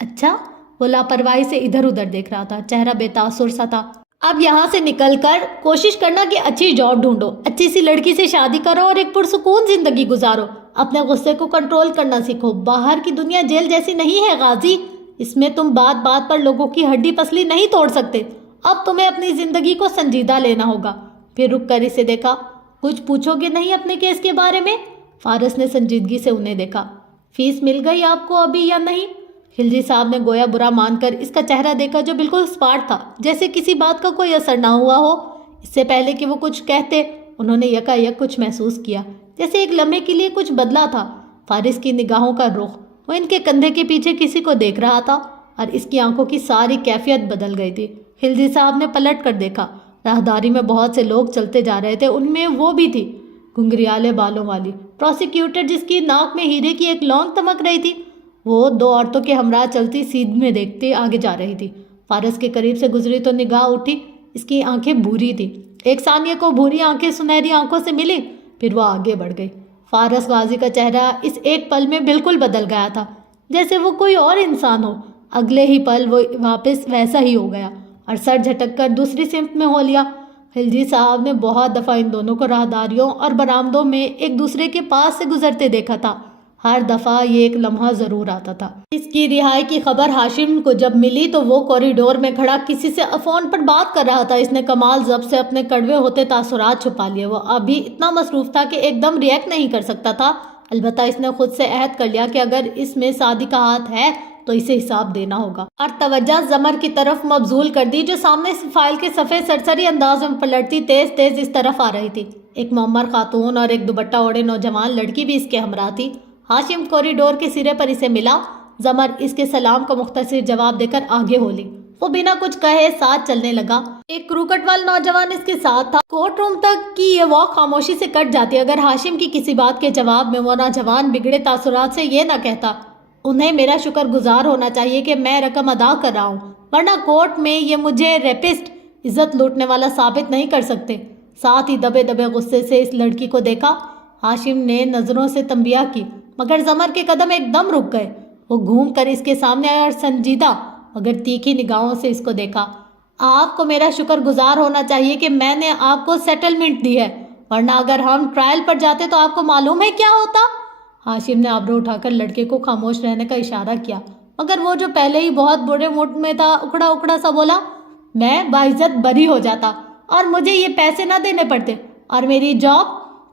اچھا، وہ لاپرواہی سے ادھر ادھر دیکھ رہا تھا، چہرہ بے تاثر سا تھا۔ اب یہاں سے نکل کر کوشش کرنا کہ اچھی جاب ڈھونڈو، اچھی سی لڑکی سے شادی کرو اور ایک پرسکون زندگی گزارو۔ اپنے غصے کو کنٹرول کرنا سیکھو۔ باہر کی دنیا جیل جیسی نہیں ہے غازی، اس میں تم بات بات پر لوگوں کی ہڈی پسلی نہیں توڑ سکتے۔ اب تمہیں اپنی زندگی کو سنجیدہ لینا ہوگا۔ پھر رک کر اسے دیکھا۔ کچھ پوچھو گے نہیں اپنے کیس کے بارے میں؟ فارس نے سنجیدگی سے انہیں دیکھا۔ فیس مل گئی آپ کو ابھی یا نہیں؟ خلجی صاحب نے گویا برا مان کر اس کا چہرہ دیکھا جو بالکل اسپاٹ تھا، جیسے کسی بات کا کوئی اثر نہ ہوا ہو۔ اس سے پہلے کہ وہ کچھ کہتے انہوں نے یکا یک کچھ محسوس کیا، جیسے ایک لمحے کے لیے کچھ بدلا تھا۔ فارس کی نگاہوں کا رخ، وہ ان کے کندھے کے پیچھے کسی کو دیکھ رہا تھا اور اس کی آنکھوں کی ساری کیفیت بدل گئی تھی۔ خلجی صاحب نے پلٹ کر دیکھا۔ راہداری میں بہت سے لوگ چلتے جا رہے تھے، ان میں وہ بھی تھی، گھنگریالے بالوں والی پروسیکیوٹر جس کی ناک میں ہیرے کی ایک لونگ تمک رہی تھی۔ وہ 2 عورتوں کے ہمراہ چلتی سیدھ میں دیکھتے آگے جا رہی تھی۔ فارس کے قریب سے گزری تو نگاہ اٹھی، اس کی آنکھیں بھوری تھی۔ ایک ثانیہ کو بھوری آنکھیں سنہری آنکھوں سے ملی، پھر وہ آگے بڑھ گئی۔ فارس غازی کا چہرہ اس ایک پل میں بالکل بدل گیا تھا، جیسے وہ کوئی اور انسان ہو۔ اگلے ہی پل وہ واپس ویسا ہی ہو گیا اور سر جھٹک کر دوسری سمت میں ہو لیا۔ خلجی صاحب نے بہت دفعہ ان دونوں کو راہداریوں اور برآمدوں میں ایک دوسرے کے پاس سے گزرتے دیکھا تھا۔ ہر دفعہ یہ ایک لمحہ ضرور آتا تھا۔ اس کی رہائی کی خبر ہاشم کو جب ملی تو وہ کوریڈور میں کھڑا کسی سے فون پر بات کر رہا تھا۔ اس نے کمال ضبط سے اپنے کڑوے ہوتے تاثرات چھپا لیے۔ وہ ابھی اتنا مصروف تھا کہ ایک دم ریئیکٹ نہیں کر سکتا تھا۔ البتہ اس نے خود سے عہد کر لیا کہ اگر اس میں سعدی کا ہاتھ ہے تو اسے حساب دینا ہوگا، اور توجہ زمر کی طرف مبذول کر دی جو سامنے فائل کے صفحے سرسری انداز میں پلٹتی تیز تیز اس طرف آ رہی تھی۔ ایک معمر خاتون اور ایک دوپٹہ اوڑھے نوجوان لڑکی بھی اس کے ہمراہ تھی۔ ہاشم کوریڈور کے سرے پر اسے ملا۔ زمر اس کے سلام کا مختصر جواب دے کر آگے ہو لی۔ وہ بنا کچھ کہے ساتھ چلنے لگا۔ ایک کروکٹ والا نوجوان اس کے ساتھ تھا۔ کورٹ روم تک کی یہ واک خاموشی سے کٹ جاتی اگر ہاشم کی کسی بات کے جواب میں وہ نوجوان بگڑے تاثرات سے یہ نہ کہتا، انہیں میرا شکر گزار ہونا چاہیے کہ میں رقم ادا کر رہا ہوں، ورنہ کورٹ میں یہ مجھے ریپسٹ، عزت لوٹنے والا ثابت نہیں کر سکتے۔ ساتھ ہی دبے دبے غصے سے اس لڑکی کو دیکھا۔ ہاشم نے نظروں سے تنبیہ کی مگر زمر کے قدم ایک دم رک گئے۔ وہ گھوم کر اس کے سامنے آیا اور سنجیدہ مگر تیکھی نگاہوں سے اس کو دیکھا۔ آپ کو میرا شکر گزار ہونا چاہیے کہ میں نے آپ کو سیٹلمنٹ دی ہے، ورنہ اگر ہم ٹرائل پر جاتے تو آپ کو معلوم ہے کیا ہوتا؟ ہاشم نے ابرو اٹھا کر لڑکے کو خاموش رہنے کا اشارہ کیا، مگر وہ جو پہلے ہی بہت برے موڈ میں تھا اکڑا اکڑا سا بولا، میں باعزت بری ہو جاتا اور مجھے یہ پیسے نہ دینے پڑتے، اور میری جاب۔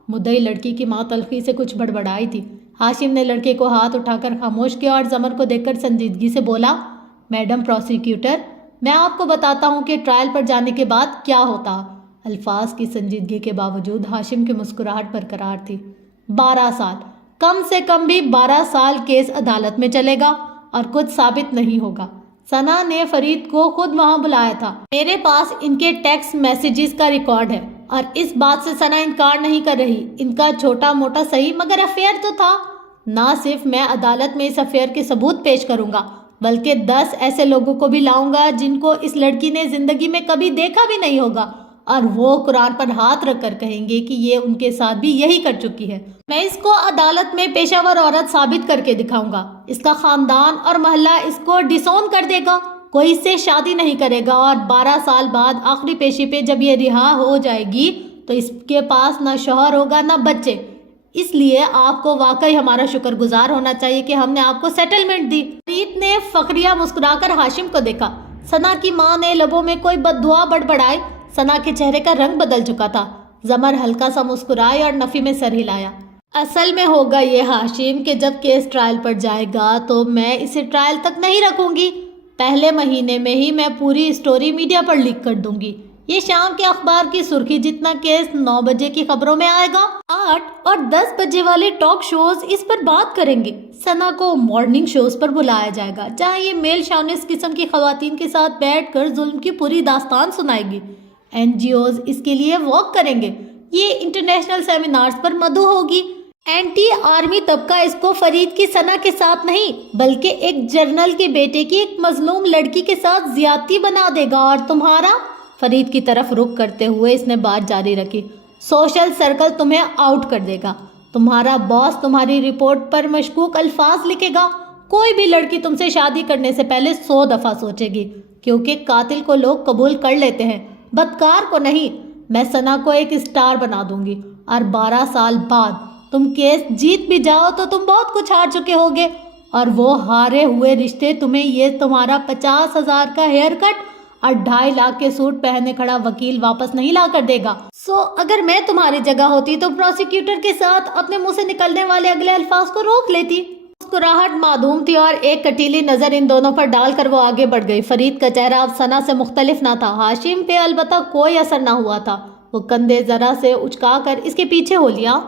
مدعی لڑکی کی ماں تلخی سے کچھ بڑبڑائی تھی۔ ہاشم نے لڑکے کو ہاتھ اٹھا کر خاموش کیا اور زمر کو دیکھ کر سنجیدگی سے بولا، میڈم پروسیکیوٹر، میں آپ کو بتاتا ہوں کہ ٹرائل پر جانے کے بعد کیا ہوتا۔ الفاظ کی سنجیدگی کے باوجود ہاشم کی مسکراہٹ برقرار تھی۔ 12 سال، کم سے کم بھی 12 سال کیس عدالت میں چلے گا اور کچھ ثابت نہیں ہوگا۔ ثنا نے فرید کو خود وہاں بلایا تھا۔ میرے پاس ان کے ٹیکسٹ میسیجز کا ریکارڈ ہے اور اس بات سے ثنا انکار نہیں کر رہی۔ ان کا چھوٹا موٹا صحیح مگر افیئر تو تھا۔ نہ صرف میں عدالت میں اس افیئر کے ثبوت پیش کروں گا بلکہ 10 ایسے لوگوں کو بھی لاؤں گا جن کو اس لڑکی نے زندگی میں کبھی دیکھا بھی نہیں ہوگا، اور وہ قرآن پر ہاتھ رکھ کر کہیں گے کہ یہ ان کے ساتھ بھی یہی کر چکی ہے۔ میں اس کو عدالت میں پیشہ ور عورت ثابت کر کے دکھاؤں گا۔ اس کا خاندان اور محلہ اس کو ڈسون کر دے گا، کوئی اس سے شادی نہیں کرے گا، اور 12 سال بعد آخری پیشی پہ جب یہ رہا ہو جائے گی تو اس کے پاس نہ شوہر ہوگا نہ بچے۔ اس لیے آپ کو واقعی ہمارا شکر گزار ہونا چاہیے کہ ہم نے آپ کو سیٹلمنٹ دی۔ فرید نے فخریہ مسکرا کر ہاشم کو دیکھا۔ ثنا کی ماں نے لبوں میں کوئی بد دعا بڑبڑائی۔ ثنا کے چہرے کا رنگ بدل چکا تھا۔ زمر ہلکا سا مسکرائے اور نفی میں سر ہلایا۔ اصل میں ہوگا یہ ہاشم کہ جب کیس ٹرائل پر جائے گا تو میں اسے ٹرائل تک نہیں رکھوں گی، پہلے مہینے میں ہی میں پوری سٹوری میڈیا پر لیک کر دوں گی۔ یہ شام کے اخبار کی سرخی جتنا کیس 9 بجے کی خبروں میں آئے گا، 8 اور 10 بجے والے ٹاک شوز اس پر بات کریں گے۔ ثنا کو مارننگ شوز پر بلایا جائے گا جہاں یہ میل شاونس قسم کی خواتین کے ساتھ بیٹھ کر ظلم کی پوری داستان سنائے گی۔ NGOs اس کے لیے واک کریں گے۔ یہ انٹرنیشنل سیمینارز پر مدعو ہوگی۔ اینٹی آرمی طبقہ اس کو فرید کی ثنا کے ساتھ نہیں بلکہ ایک جنرل کے بیٹے کی ایک مظلوم لڑکی کے ساتھ زیادتی بنا دے گا، اور تمہارا، فرید کی طرف رخ کرتے ہوئے اس نے بات جاری رکھی، سوشل سرکل تمہیں آؤٹ کر دے گا۔ تمہارا باس تمہاری رپورٹ پر مشکوک الفاظ لکھے گا۔ کوئی بھی لڑکی تم سے شادی کرنے سے پہلے 100 دفعہ سوچے گی، کیونکہ قاتل کو لوگ قبول کر لیتے ہیں، بدکار کو نہیں۔ میں ثنا کو ایک اسٹار بنا دوں گی، اور 12 سال بعد تم کیس جیت بھی جاؤ تو تم بہت کچھ ہار چکے ہوگے، اور وہ ہارے ہوئے رشتے تمہیں یہ تمہارا 50,000 کا ہیئر کٹ اور 2.5 لاکھ کے سوٹ پہنے کھڑا وکیل واپس نہیں لا کر دے گا۔ اگر میں تمہاری جگہ ہوتی تو پروسیکیوٹر کے ساتھ اپنے منہ سے نکلنے والے اگلے الفاظ کو روک لیتی۔ مسکراہٹ معدوم تھی اور ایک کٹیلی نظر ان دونوں پر ڈال کر وہ آگے بڑھ گئی۔ فرید کا چہرہ اب ثنا سے مختلف نہ تھا۔ ہاشم پہ البتہ کوئی اثر نہ ہوا تھا۔ وہ کندھے ذرا سے اچکا کر اس کے پیچھے ہو لیا۔